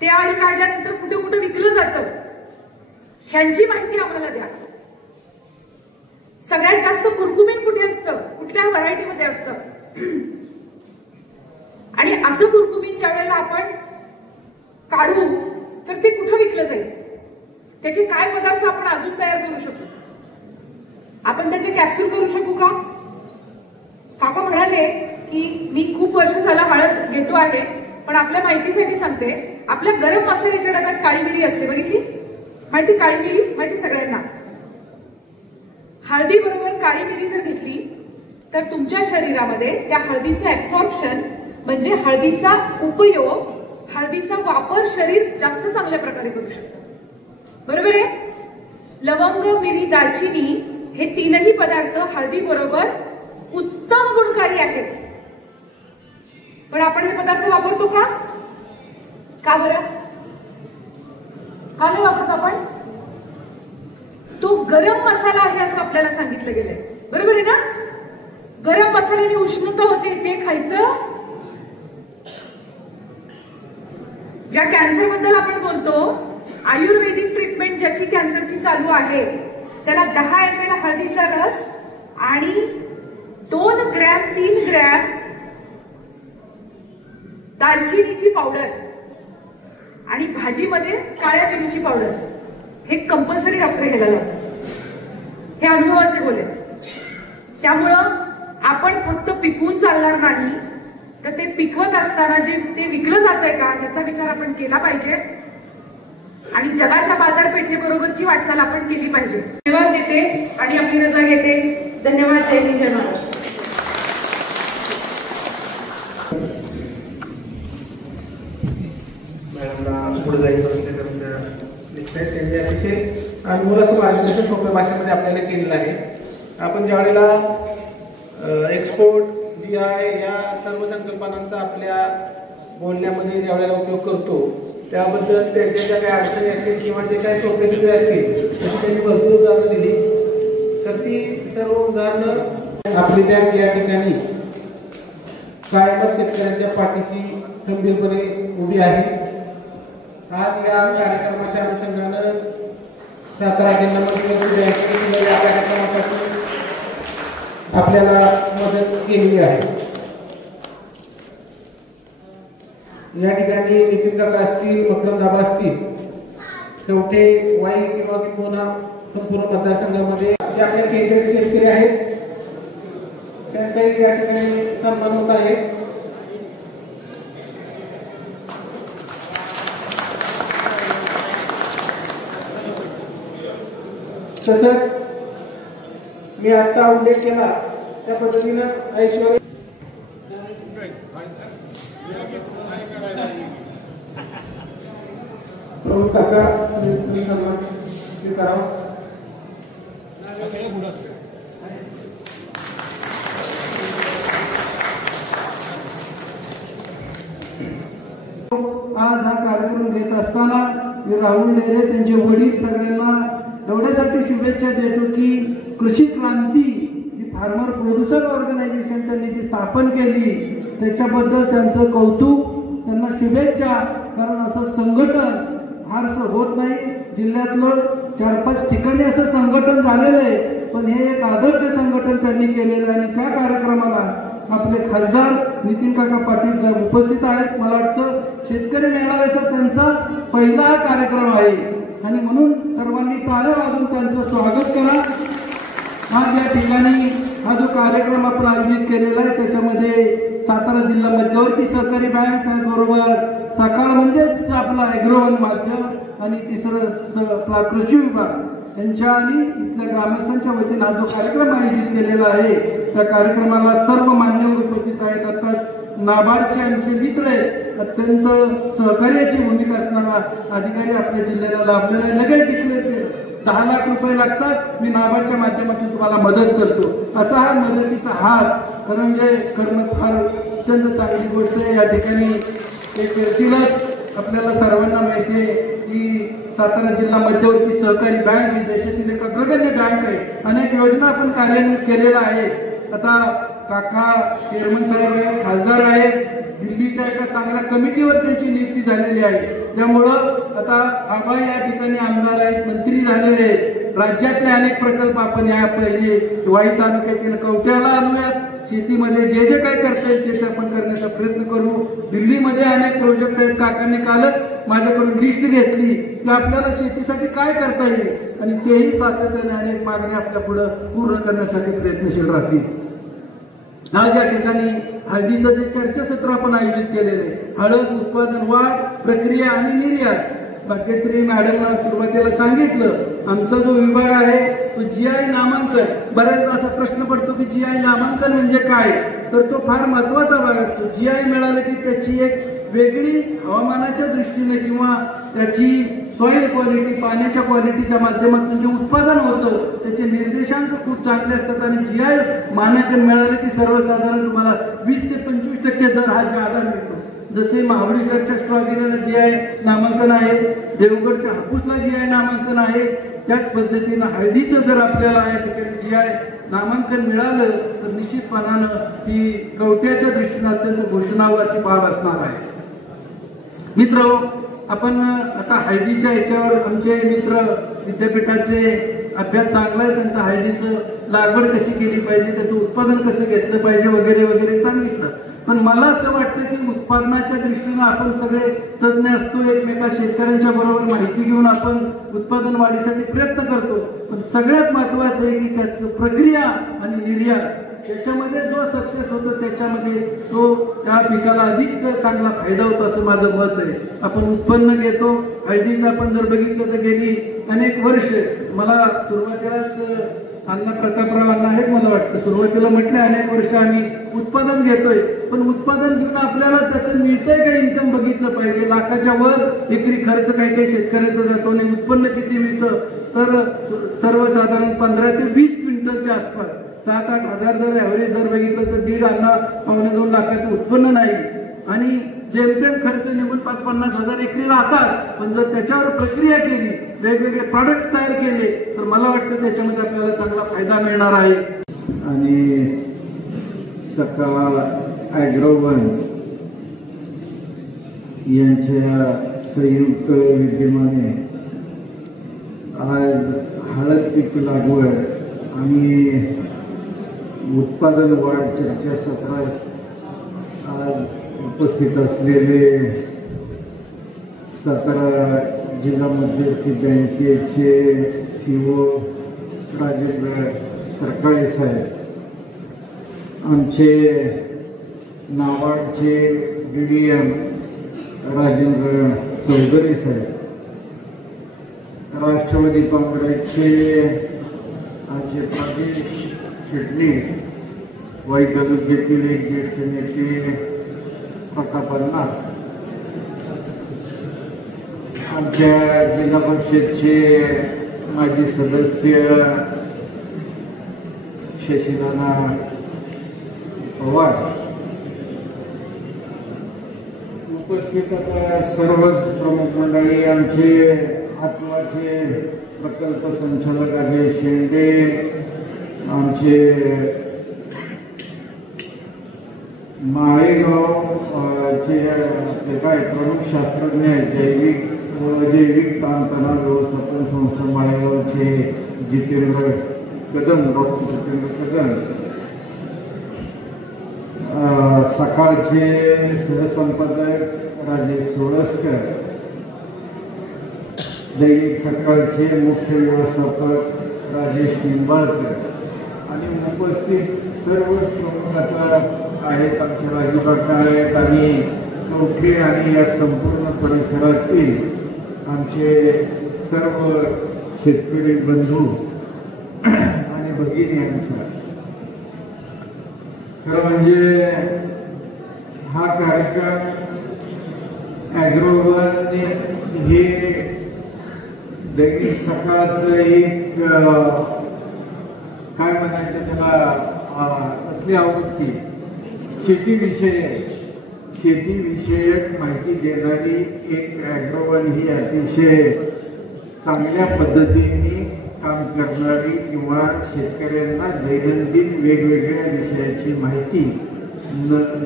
ते ऑइल काढल्यानंतर कुठे कुठे विकलं जातं, ह्यांची माहिती आम्हाला द्या. सगळ्यात जास्त कुरकुमीन कुठे असतं, कुठल्या व्हरायटीमध्ये असतं, आणि असं कुरकुमीन ज्या वेळेला आपण काढू तर ते कुठं विकलं जाईल, त्याचे काय पदार्थ आपण अजून तयार करू शकतो, आपण त्याचे कॅप्सूल करू शकू का. काका म्हणाले की मी खूप वर्ष झालं हळद घेतो आहे, पण आपल्या माहितीसाठी सांगते, आपल्या गरम मसाल्याच्या डब्यात काळी मिरी असते, बघितली माहिती? काळी मिरी माहिती सगळ्यांना. हळदी बरोबर काळी मिरी जर घेतली तर तुमच्या शरीरामध्ये त्या हळदीचं ऍब्सॉर्प्शन म्हणजे हळदीचा उपयोग, हळदीचा वापर शरीर जास्त चांगल्या प्रकारे करू शकतं. बरोबर आहे? लवंग, मिरी, दालचिनी हे तीनही पदार्थ हळदी बरोबर उत्तम गुणकारी आहेत. पण आपण हे पदार्थ वापरतो का? का बरं? का नाही वापरत आपण? तो गरम मसाला आहे असं आपल्याला सांगितलं गेलंय, बरोबर आहे ना? गरम मसाल्याने उष्णता होते, ते खायचं. ज्या कॅन्सर बद्दल आपण बोलतो, आयुर्वेदिक ट्रीटमेंट ज्याची कॅन्सरची चालू आहे, त्याला 10 ml हळदीचा रस आणि 2 ग्रॅम 3 ग्रॅम दालचिनीची पावडर आणि भाजीमध्ये काळ्या मिरीची पावडर हे कंपल्सरी डॉक्टर घ्यायला लावतात. हे अनुभवाचे बोले. त्यामुळं आपण फक्त पिकवून चालणार नाही, तर ते पिकवत असताना जे ते विकलं जातंय का याचा विचार आपण केला पाहिजे आणि जगाच्या बाजारपेठेबरोबरची वाटचाल आपण केली पाहिजे. धन्यवाद देते आणि आपली रजा घेते. धन्यवाद. जय हिंद, जय महाराष्ट्र. मॅडमला पुढे जायचं त्यांचे अतिशय मुलाचं मार्गदर्शन सोप्या भाषेमध्ये आपल्याला केलेलं आहे. आपण ज्या वेळेला एक्सपोर्ट, GI या सर्व संकल्पनांचा आपल्या बोलण्यामध्ये ज्या वेळेला उपयोग करतो, त्याबद्दल त्यांच्या ज्या काही अडचणी असतील किंवा जे काही सोपे तिथे असतील तशी त्यांनी भरपूर उदाहरणं दिली. तर ती सर्व उदाहरणं आपली त्या या ठिकाणी कायमच शेतकऱ्यांच्या पाठीशी खंबीरपणे उभी आहे. आज या कार्यक्रमाच्या अनुषंगानं सातारा जिल्ह्यामध्ये या कार्यक्रमापासून आपल्याला मदत केलेली आहे. या ठिकाणी नितीन काका असतील, मकरम दाबा असतील, शेवटे वाई किंवा किंवा संपूर्ण मतदारसंघामध्ये जे आपल्या केंद्रीय शेतकरी आहेत त्यांचाही या ठिकाणी सन्मान होत आहे. तसंच मी आता उल्लेख केला त्या पद्धतीनं ऐश्वर्या प्रभू काका सन्मान स्वीकारावा. आज हा कार्यक्रम घेत असताना मी राहुल डेरे त्यांचे वडील सगळ्यांना एवढ्यासाठी शुभेच्छा देतो की कृषी क्रांती जी फार्मर प्रोड्युसर ऑर्गनायझेशन त्यांनी जी स्थापन केली त्याच्याबद्दल त्यांचं कौतुक, त्यांना शुभेच्छा. कारण असं संघटन फारसं होत नाही. जिल्ह्यातलं 4-5 ठिकाणी असं संघटन झालेलं आहे, पण हे एक आदर्श संघटन त्यांनी केलेलं आहे. आणि त्या कार्यक्रमाला आपले खासदार नितीन काका पाटील साहेब उपस्थित आहेत. मला वाटतं शेतकरी मेळाव्याचा त्यांचा पहिला कार्यक्रम आहे आणि म्हणून सर्वांनी टाळ्या वाजवून त्यांचं स्वागत करा. आज या ठिकाणी हा जो कार्यक्रम आपण आयोजित केलेला आहे त्याच्यामध्ये सातारा जिल्हा मध्यवर्ती सहकारी बँक, त्याचबरोबर सकाळ म्हणजेच आपला ॲग्रोवन माध्यम आणि तिसरं आपला कृषी विभाग यांच्या आणि इथल्या ग्रामस्थांच्या वतीने हा जो कार्यक्रम आयोजित केलेला आहे त्या कार्यक्रमाला सर्व मान्यवर उपस्थित आहेत. आताच नाबार्डचे आमचे मित्र आहेत, अत्यंत सहकार्याची भूमिका असणारा अधिकारी आपल्या जिल्ह्याला लाभलेला आहे. लगेच तिथले 10 लाख रुपये लागतात, मी नाबार्डच्या माध्यमातून तुम्हाला मदत करतो, असा हा मदतीचा हात म्हणजे करणं फार अत्यंत चांगली गोष्ट आहे. या ठिकाणी ते करतीलच. आपल्याला सर्वांना माहिती आहे की सातारा जिल्हा मध्यवर्ती सहकारी बँक ही देशातील एक अग्रगण्य बँक आहे. अनेक योजना आपण कार्यान्वित केलेल्या आहेत. आता काका चेअरमन साहेब आहेत, खासदार आहेत, दिल्लीच्या एका चांगल्या कमिटीवर त्यांची नियुक्ती झालेली आहे. त्यामुळं आता आबा या ठिकाणी आमदार आहेत, मंत्री झालेले आहेत. राज्यातले अनेक प्रकल्प आपण या पहिले वाई तालुक्यातील कवठ्याला आणूयात. शेतीमध्ये जे जे काही करता येईल ते आपण करण्याचा प्रयत्न करू. दिल्लीमध्ये अनेक प्रोजेक्ट आहेत. काकांनी कालच माझ्याकडून लिस्ट घेतली की आपल्याला शेतीसाठी काय करता येईल आणि तेही सातत्याने अनेक मागण्या आपल्या पुढे पूर्ण करण्यासाठी प्रयत्नशील राहतील. आज या ठिकाणी हळदीचं जे चर्चासत्र आपण आयोजित केलेलं आहे, हळद उत्पादन वाढ, प्रक्रिया आणि निर्यात. भाग्यश्री मॅडमला सुरुवातीला सांगितलं आमचा जो विभाग आहे तो GI नामांकन. बऱ्याचदा असा प्रश्न पडतो की GI नामांकन म्हणजे काय, तर तो फार महत्वाचा भाग असतो. GI मिळालं की त्याची एक वेगळी हवामानाच्या दृष्टीने किंवा त्याची सॉइल क्वालिटी, पाण्याच्या क्वालिटीच्या माध्यमातून जे उत्पादन होतं त्याचे निर्देशांक खूप चांगले असतात. आणि GI मानांकन मिळालं की सर्वसाधारण तुम्हाला 20 ते 25% दर हा ज्यादा मिळतो. जसे महाबळेश्वरच्या स्ट्रॉबेरीला GI नामांकन आहे, देवगडच्या हापूसला GI नामांकन आहे, त्याच पद्धतीनं हळदीचं जर आपल्याला या ठिकाणी GI नामांकन मिळालं तर निश्चितपणानं ही कवट्याच्या दृष्टीनं अत्यंत घोषणावाची बाब असणार आहे. मित्र, आपण आता हळदीच्या याच्यावर आमचे मित्र विद्यापीठाचे अभ्यास चांगला आहे, त्यांचं हळदीचं लागवड कशी केली पाहिजे, त्याचं उत्पादन कसं घेतलं पाहिजे वगैरे वगैरे सांगितलं. पण मला असं वाटतं की उत्पादनाच्या दृष्टीनं आपण सगळे तज्ज्ञ असतो, एकमेका शेतकऱ्यांच्या बरोबर माहिती घेऊन आपण उत्पादन वाढीसाठी प्रयत्न करतो. पण सगळ्यात महत्वाचं आहे की त्याचं प्रक्रिया आणि निर्यात त्याच्यामध्ये जो सक्सेस होतो त्याच्यामध्ये तो त्या पिकाला अधिक चांगला फायदा होतो असं माझं मत आहे. आपण उत्पन्न घेतो हळदीचं, आपण जर बघितलं तर गेली अनेक वर्ष, मला सुरुवातीलाच अण्णा प्रतापराव अण्णा आहेत मला वाटतं, सुरुवातीला म्हटलं अनेक वर्ष आम्ही उत्पादन घेतोय, पण उत्पादन घेऊन आपल्याला त्याचं मिळतंय का इन्कम बघितलं पाहिजे. लाखाच्या वर एकरी खर्च काही काही शेतकऱ्याचा जातो आणि उत्पन्न किती मिळतं तर सर्वसाधारण 15 ते 20 क्विंटलच्या आसपास, 7-8 हजार जर ॲव्हरेज जर बघितलं तर 1.5-2 लाखाचं उत्पन्न नाही आणि जेमतेम खर्च निघून 5-50 हजार एकरी राहतात. पण जर त्याच्यावर प्रक्रिया केली, वेगवेगळे प्रॉडक्ट तयार केले तर मला वाटतं त्याच्यामध्ये आपल्याला चांगला फायदा मिळणार आहे. आणि सकाळ ॲग्रोवन यांच्या संयुक्त विद्यमाने आज हळद पीक लागवड आणि उत्पादन वाढ चर्चासत्रास आज उपस्थित असलेले सातारा जिल्हा मध्यवर्ती बँकेचे CEO राजेंद्र सरकाळे साहेब, आमचे नाबार्डचे DDM राजेंद्र चौधरी साहेब, राष्ट्रवादी काँग्रेसचे आमचे प्रदेश चिटणीस वाई तालुक्यातील एक ज्येष्ठ नेते प्रताप अण्णा, आमच्या जिल्हा परिषदचे माजी सदस्य शशीनाना पवार, उपस्थित सर्वच प्रमुख मंडळी, आमचे आत्माचे प्रकल्प संचालक अजय शेंडे, आमचे माळेगावचे काय प्रमुख शास्त्रज्ञ जैविक ताणतणाव व्यवस्थापन संस्था माळेगावचे जितेंद्र कदम, डॉक्टर जितेंद्र कदम, सकाळचे सहसंपादक राजेश सोळसकर, दैनिक सकाळचे मुख्य व्यवस्थापक राजेश निंबाळकर आणि उपस्थित सर्वच प्रमुख आता आहेत. आमचे राजू काका आहेत आणि कवठे आणि या संपूर्ण परिसरातील आमचे सर्व शेतकरी बंधू आणि भगिनी आमच्या. खरं म्हणजे हा कार्यक्रम ॲग्रोवन हे दैनिक सकाळचं एक काय म्हणायचं त्याला असली आवृत्ती शेतीविषयक माहिती देणारी एक ॲग्रोवन ही अतिशय चांगल्या पद्धतीने काम करणारी किंवा शेतकऱ्यांना दैनंदिन वेगवेगळ्या विषयाची माहिती,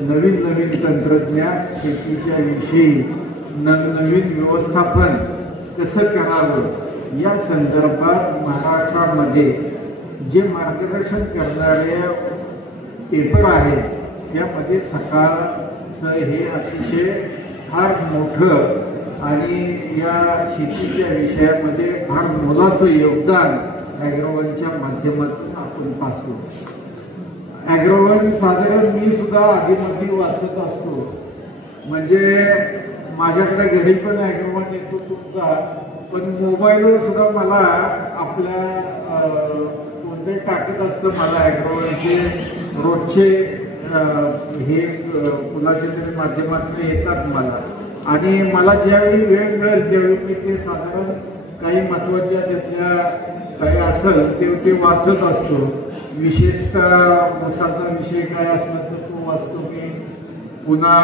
नवीन नवीन तंत्रज्ञान, शेतीच्या विषयी नवनवीन व्यवस्थापन कसं करावं या संदर्भात महाराष्ट्रामध्ये जे मार्गदर्शन करणारे पेपर आहेत त्यामध्ये सकाळचं हे अतिशय फार मोठं आणि या शेतीच्या विषयामध्ये फार मोलाचं योगदान ॲग्रोवनच्या माध्यमातून आपण पाहतो. ॲग्रोवन साधारण मी सुद्धा आधीमध्ये वाचत असतो, म्हणजे माझ्याकडे घरी पण ॲग्रोवन येतो तुमचा, पण मोबाईलवर सुद्धा मला आपल्या कोणते टाकत असतं मला ॲग्रोवनचे रोजचे हे कुणाच्या तरी माध्यमातून येतात मला, आणि मला ज्यावेळी वेळ मिळेल त्यावेळी मी ते साधारण काही महत्त्वाच्या त्यातल्या काही असेल ते वाचत असतो. विशेषतः ऊसाचा विषय काय असला तर तो वाचतो मी. पुन्हा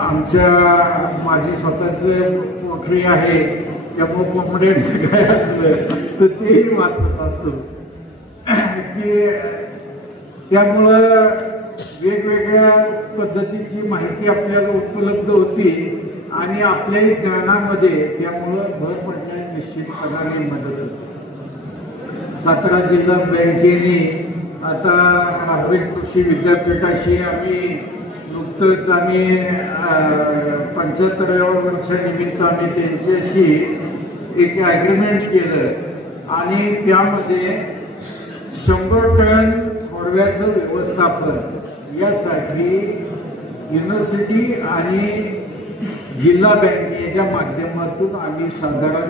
आमच्या माझी स्वतःची नोकरी आहे कोंबड्यांचं काय असलं तर तेही वाचत असतो की त्यामुळं वेगवेगळ्या पद्धतीची माहिती आपल्याला उपलब्ध होती आणि आपल्या ज्ञानामध्ये त्यामुळं भर पडण्यास निश्चितपणाने मदत होती. सातारा जिल्हा बँकेने आता राहुल कृषी विद्यापीठाशी आम्ही नुकतंच आम्ही 75व्या वर्षानिमित्त आम्ही त्यांच्याशी एक ॲग्रीमेंट केलं आणि त्यामध्ये 100 टन थोडव्याचं व्यवस्थापन यासाठी युनिव्हर्सिटी आणि जिल्हा बँकेच्या माध्यमातून आम्ही साधारण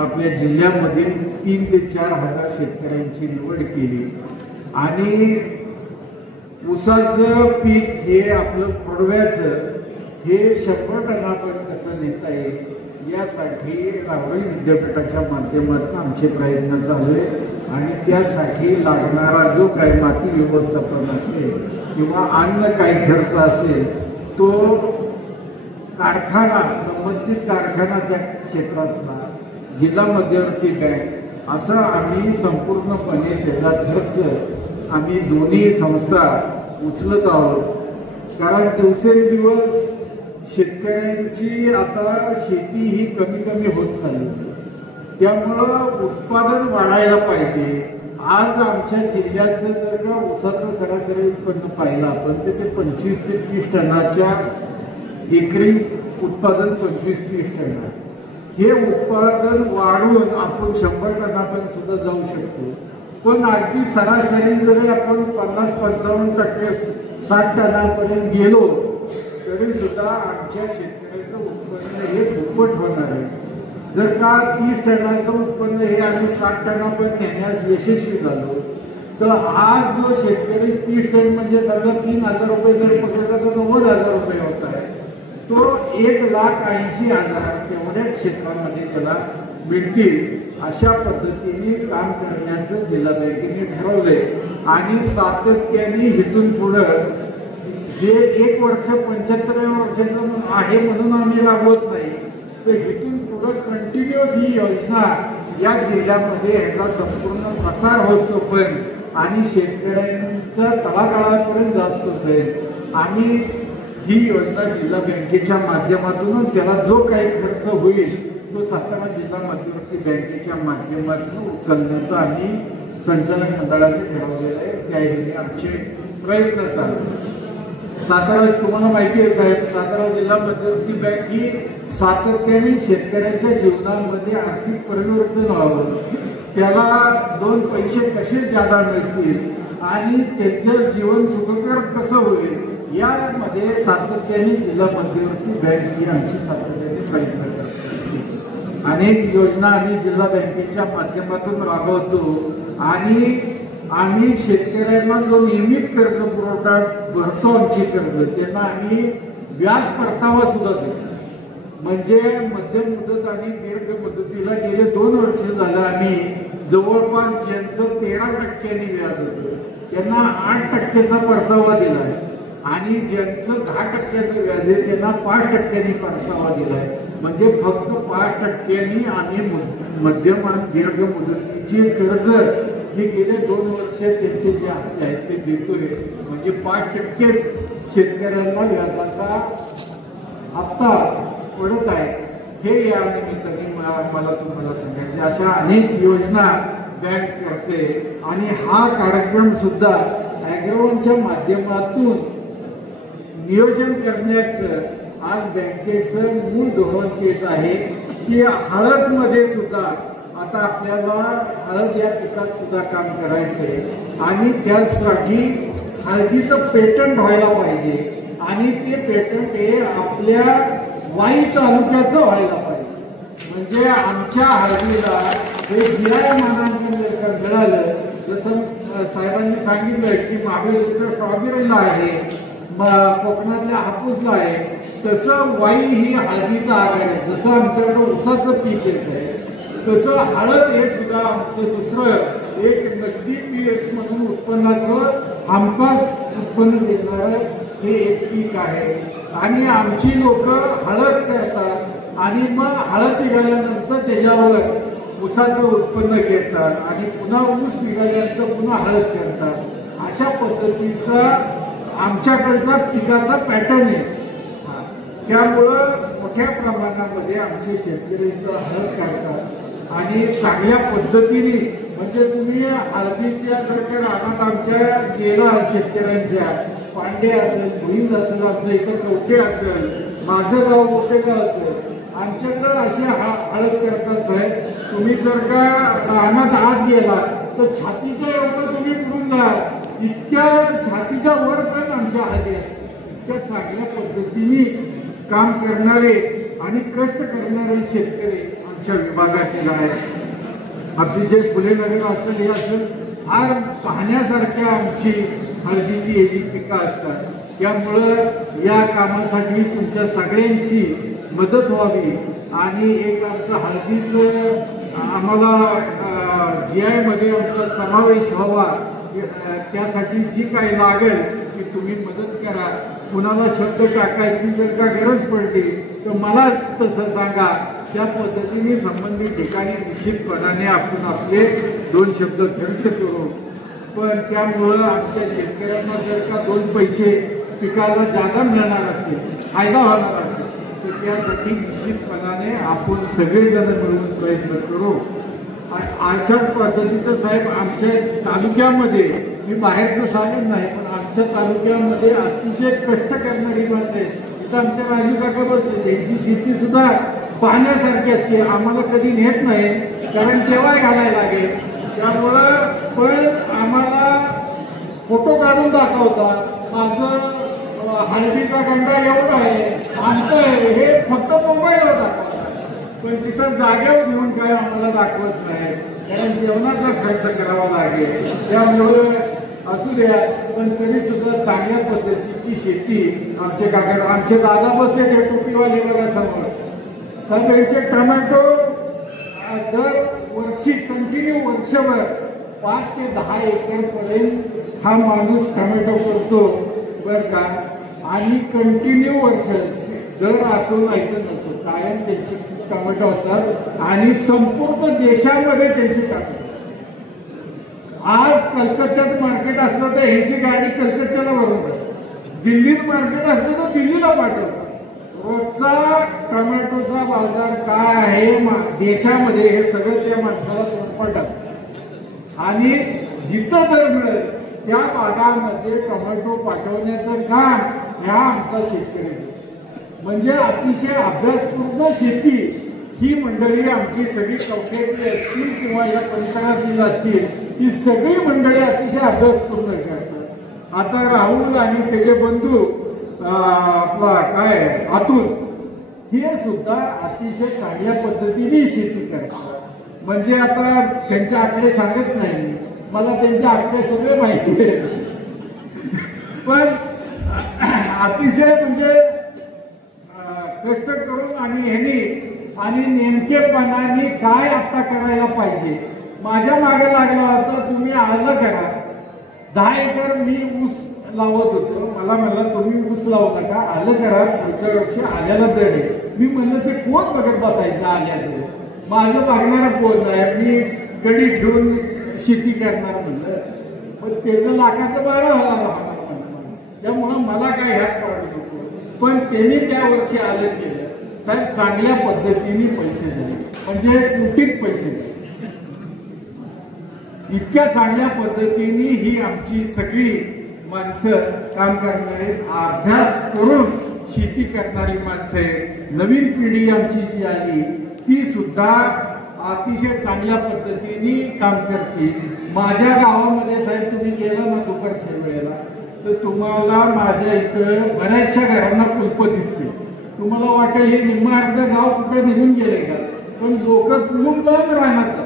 आपल्या जिल्ह्यामधील 3 ते 4 हजार शेतकऱ्यांची निवड केली आणि ऊसाचं पीक हे आपलं थोडव्याचं हे 100 टनापर्यंत कसं नेता येईल यासाठी राहुल विद्यापीठाच्या माध्यमातून आमचे प्रयत्न चालू आहेत आणि त्यासाठी लागणारा जो काही माती व्यवस्थापन असेल किंवा अन्य काही खर्च असेल तो कारखाना संबंधित कारखाना त्या क्षेत्रातला जिल्हा मध्यवर्ती बँक असं आम्ही संपूर्णपणे त्याचा खर्च आम्ही दोन्ही संस्था उचलत आहोत. कारण दिवसेंदिवस शेतकऱ्यांची आता शेती ही कमी कमी होत चालली त्यामुळं उत्पादन वाढायला पाहिजे. आज आमच्या जिल्ह्याचं जर का ऊसाचं सरासरी उत्पन्न पाहिलं आपण तर ते 25 ते 30 टनाच्या एकरी उत्पादन 25-30 टन आहे. हे उत्पादन वाढवून आपण 100 टनापर्यंत सुद्धा जाऊ शकतो. पण अगदी सरासरी जरी आपण 50-55% 60 टनापर्यंत गेलो तरी सुद्धा आमच्या शेतकऱ्याचं उत्पन्न हे दुप्पट होणार आहे. जर का 30 टनाचं उत्पन्न हे आम्ही 60 टनापर्यंत नेण्यास यशस्वी झालो तर आज जो शेतकरी 30 टन म्हणजे समजा 3,000 रुपये जर पकडला तर 90,000 रुपये होत आहे. तो 1,80,000 तेवढ्या क्षेत्रामध्ये त्याला मिळतील अशा पद्धतीने काम करण्याचं जिल्हा बँकेने ठरवलंय आणि सातत्याने इथून पुढं जे 1 वर्ष 75व्या वर्षाचं आहे म्हणून आम्ही राबवत नाही तर इथून पुढं कंटिन्युअस ही योजना या जिल्ह्यामध्ये ह्याचा संपूर्ण प्रसार होतो पण आणि शेतकऱ्यांचा तळागाळापर्यंत जास्त होईल आणि ही योजना जिल्हा बँकेच्या माध्यमातून त्याला जो काही खर्च होईल तो सातारा जिल्हा मध्यवर्ती बँकेच्या माध्यमातून उचलण्याचा आम्ही संचालक मंडळाने ठरवलेलं आहे. त्याही आमचे प्रयत्न चालू. सातारा तुम्हाला माहिती आहे साहेब सातारा जिल्हा मध्यवर्ती बँक ही सातत्याने शेतकऱ्यांच्या जीवनामध्ये आर्थिक परिवर्तन व्हावं त्याला 2 पैसे कसे ज्यादा मिळतील आणि त्यांचं जीवन सुखकर कसं होईल यामध्ये सातत्याने जिल्हा मध्यवर्ती बँक ही आमची सातत्याने प्रयत्न करते. अनेक योजना आम्ही जिल्हा बँकेच्या माध्यमातून राबवतो आणि आम्ही शेतकऱ्यांना जो नियमित कर्ज पुरवठा भरतो आमची कर्ज त्यांना आम्ही व्याज परतावा सुद्धा देतो. म्हणजे मध्यम मुदत आणि दीर्घ मुदतीला गेले 2 वर्ष झालं आम्ही जवळपास ज्यांचं 13% व्याज होतं त्यांना 8%चा परतावा दिला आहे आणि ज्यांचं 10% व्याज आहे त्यांना 5% परतावा दिलाय. म्हणजे फक्त 5% आम्ही मध्यम आणि दीर्घ मुदतीची कर्ज हे गेले 2 वर्ष त्यांचे जे हप्ते आहेत ते देतोय. म्हणजे 5% शेतकऱ्यांना व्याजाचा हप्ता पडत आहे. हे या निमित्ताने मला तुम्हाला सांगायचे अशा अनेक योजना बँक करते आणि हा कार्यक्रम सुद्धा ॲग्रोवनच्या माध्यमातून नियोजन करण्याचं आज बँकेचं मूळ धोरण तेच आहे की हळदमध्ये सुद्धा आता आपल्याला हळद या पिकात सुद्धा काम करायचंय आणि त्यासाठी हळदीचं पेटंट व्हायला पाहिजे आणि ते पेटंट हे आपल्या वाई तालुक्याचं व्हायला पाहिजे. म्हणजे आमच्या हळदीला हे GI मानांकन जर मिळालं जसं साहेबांनी सांगितलं की महाबळेश्वरच्या स्ट्रॉबेरीला आहे कोकणातल्या हापूसला आहे तसं वाई ही हळदीचा आकार आहे. जसं आमच्याकडं ऊसाचं पीक येत आहे तसं हळद हे सुद्धा आमचं दुसरं एक नगदी पीक म्हणून उत्पन्नाचं हमखास उत्पन्न देणारं हे एक पीक आहे आणि आमची लोक हळद करतात आणि मग हळद निघाल्यानंतर त्याच्यावर ऊसाचं उत्पन्न घेतात आणि पुन्हा ऊस निघाल्यानंतर पुन्हा हळद करतात. अशा पद्धतीचा आमच्याकडचा पिकाचा पॅटर्न आहे. त्यामुळं मोठ्या प्रमाणामध्ये आमचे शेतकरी हळद करतात आणि चांगल्या पद्धतीने म्हणजे तुम्ही हळदीच्या जर का रानात आमच्या गेला शेतकऱ्यांच्या पांडे असेल, भुईंज असेल, आमचं इथं कवठे असेल, माझं गाव मोठेगाव असेल, आमच्याकडं असे हळद करतात साहेब. तुम्ही जर का रानात आत गेला तर छातीच्या एवढं तुम्ही पुढून जा, इतक्या छातीच्या वर पण आमच्या हळदी असते. इतक्या चांगल्या पद्धतीने काम करणारे आणि कष्ट करणारे शेतकरी आमच्या विभागातील आहेत. अतिशय फुलेनगर असेल हे असेल फार पाहण्यासारख्या आमची हळदीची ही पिकं असतात. त्यामुळं या कामासाठी तुमच्या सगळ्यांची मदत व्हावी आणि एक आमचं हळदीचं आम्हाला GI मध्ये आमचा समावेश व्हावा, त्यासाठी जी काही लागेल ती तुम्ही मदत करा. कुणाला शब्द टाकायची जर का गरज पडली तर मला तसं सांगा. त्या पद्धतीने संबंधित ठिकाणी निश्चितपणाने आपण आपले 2 शब्द खर्च करू. पण त्यामुळं आमच्या शेतकऱ्यांना जर का 2 पैसे पिकाला जादा मिळणार असतील, फायदा होणार असेल तर त्यासाठी निश्चितपणाने आपण सगळेजण मिळून प्रयत्न करू. अशा पद्धतीचं साहेब आमच्या तालुक्यामध्ये, मी बाहेरचं सांगत नाही, पण आमच्या तालुक्यामध्ये अतिशय कष्ट करणारी माणसं आहेत. इथं आमच्या राजू काका बसले, त्यांची शेती सुद्धा पाहण्यासारखी असते. आम्हाला कधी नेत नाही कारण केव्हा घालायला लागेल. त्यामुळं पण आम्हाला फोटो काढून दाखवतात, माझं हळदीचा गंडा एवढा आहे, आणतोय, हे फक्त मोबाईलवर दाखवतात. पण तिथं जागेवर घेऊन काय आम्हाला दाखवत नाही, कारण जेवणाचा खर्च करावा लागेल. त्यामुळं असू द्या, पण तरी सुद्धा चांगल्या पद्धतीची शेती आमचे काका, आमचे दादा बसले ते टोपीवाले बघा समोर, सगळ्यांचे टोमॅटो दर वर्षी कंटिन्यू वर्षभर 5 ते 10 एकर पर्यंत हा माणूस टोमॅटो करतो बरं का. आणि कंटिन्यू वर्ष दर असो नाही तर नसो कायम त्यांचे टोमॅटो असतात आणि संपूर्ण देशामध्ये त्यांचे टोमॅटो. आज कलकत्त्यात मार्केट असलं तर ह्याची गाडी कलकत्त्याला बरोबर, दिल्लीत मार्केट असलं तर दिल्लीला पाठवतात. रोजचा टोमॅटोचा बाजार काय आहे देशामध्ये हे सगळं त्या माणसाला तोंडपाठ असतं. आणि जिथं दर मिळेल त्या भागामध्ये टोमॅटो पाठवण्याचं काम ह्या आमचा शेतकरी. म्हणजे अतिशय अभ्यासपूर्ण शेती ही मंडळी आमची सगळी कवठ्यातली असतील किंवा या परिसरातील असतील, ही सगळी मंडळी अतिशय अभ्यासपूर्ण करतात. आता राहुल आणि त्याचे बंधू आपला काय अतुल हे सुद्धा अतिशय चांगल्या पद्धतीने शेती करतात. म्हणजे आता त्यांचे आकडे सांगत नाही, मला त्यांचे आकडे सगळे माहिती आहे, पण अतिशय म्हणजे कष्ट करून आणि ह्यांनी आणि नेमकेपणाने काय आता करायला पाहिजे. माझ्या मागे लागला होता, तुम्ही आलं करा. 10 एकर मी ऊस लावत होतो, मला म्हणलं तुम्ही ऊस लावू नका, आलं करा, पुढच्या वर्षी आल्याला दर आहे. मी म्हणलं ते कोण बघत बसायचं आल्याचं, माझं बघणारा कोण आहे, मी गडी ठेवून शेती करणार म्हणलं. पण त्याचं लाखाचं 12,000 राहणार म्हणलं, त्यामुळं मला काय ह्यात पाडू नको. पण त्यांनी त्या वर्षी आलं केलं साहेब, चांगल्या पद्धतीने पैसे दिले, म्हणजे कुटीत पैसे दिले. इतक्या चांगल्या पद्धतीने ही आमची सगळी माणसं काम करणारी, अभ्यास करून शेती करणारी माणसं आहे. नवीन पिढी आमची जी आली ती सुद्धा अतिशय चांगल्या पद्धतीने काम करते. माझ्या गावामध्ये साहेब तुम्ही गेला ना दुपारच्या वेळेला तर तुम्हाला माझ्या इथं बऱ्याचशा घरांना कुलप दिसते. तुम्हाला वाटेल हे निम्मा अर्ध गाव कुठे निघून गेले का, पण लोक कुलूप लावून राहणार.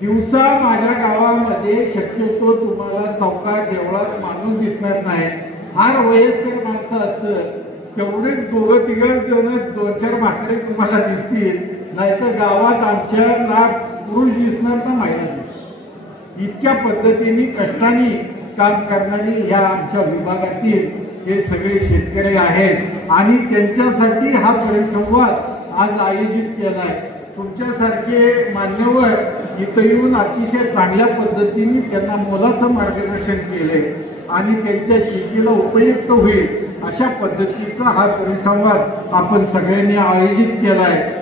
दिवसा माझ्या गावामध्ये शक्यतो तुम्हाला चौकात देवळात माणूस दिसणार नाही. फार वयस्कर माणसं असतं तेवढेच 2-3 जण 2-4 म्हातारे तुम्हाला दिसतील, नाहीतर गावात आमच्या ना पुरुष दिसणार ना महिला दिसणार. इतक्या पद्धतीने कष्टाने काम करणारी ह्या आमच्या विभागातील हे सगळे शेतकरी आहेत आणि त्यांच्यासाठी हा परिसंवाद आज आयोजित केला आहे. तुमच्यासारखे मान्यवर इथं येऊन अतिशय चांगल्या पद्धतीने त्यांना मोलाचं मार्गदर्शन केले आणि त्यांच्या शेतीला उपयुक्त होईल अशा पद्धतीचा हा परिसंवाद आपण सगळ्यांनी आयोजित केला आहे.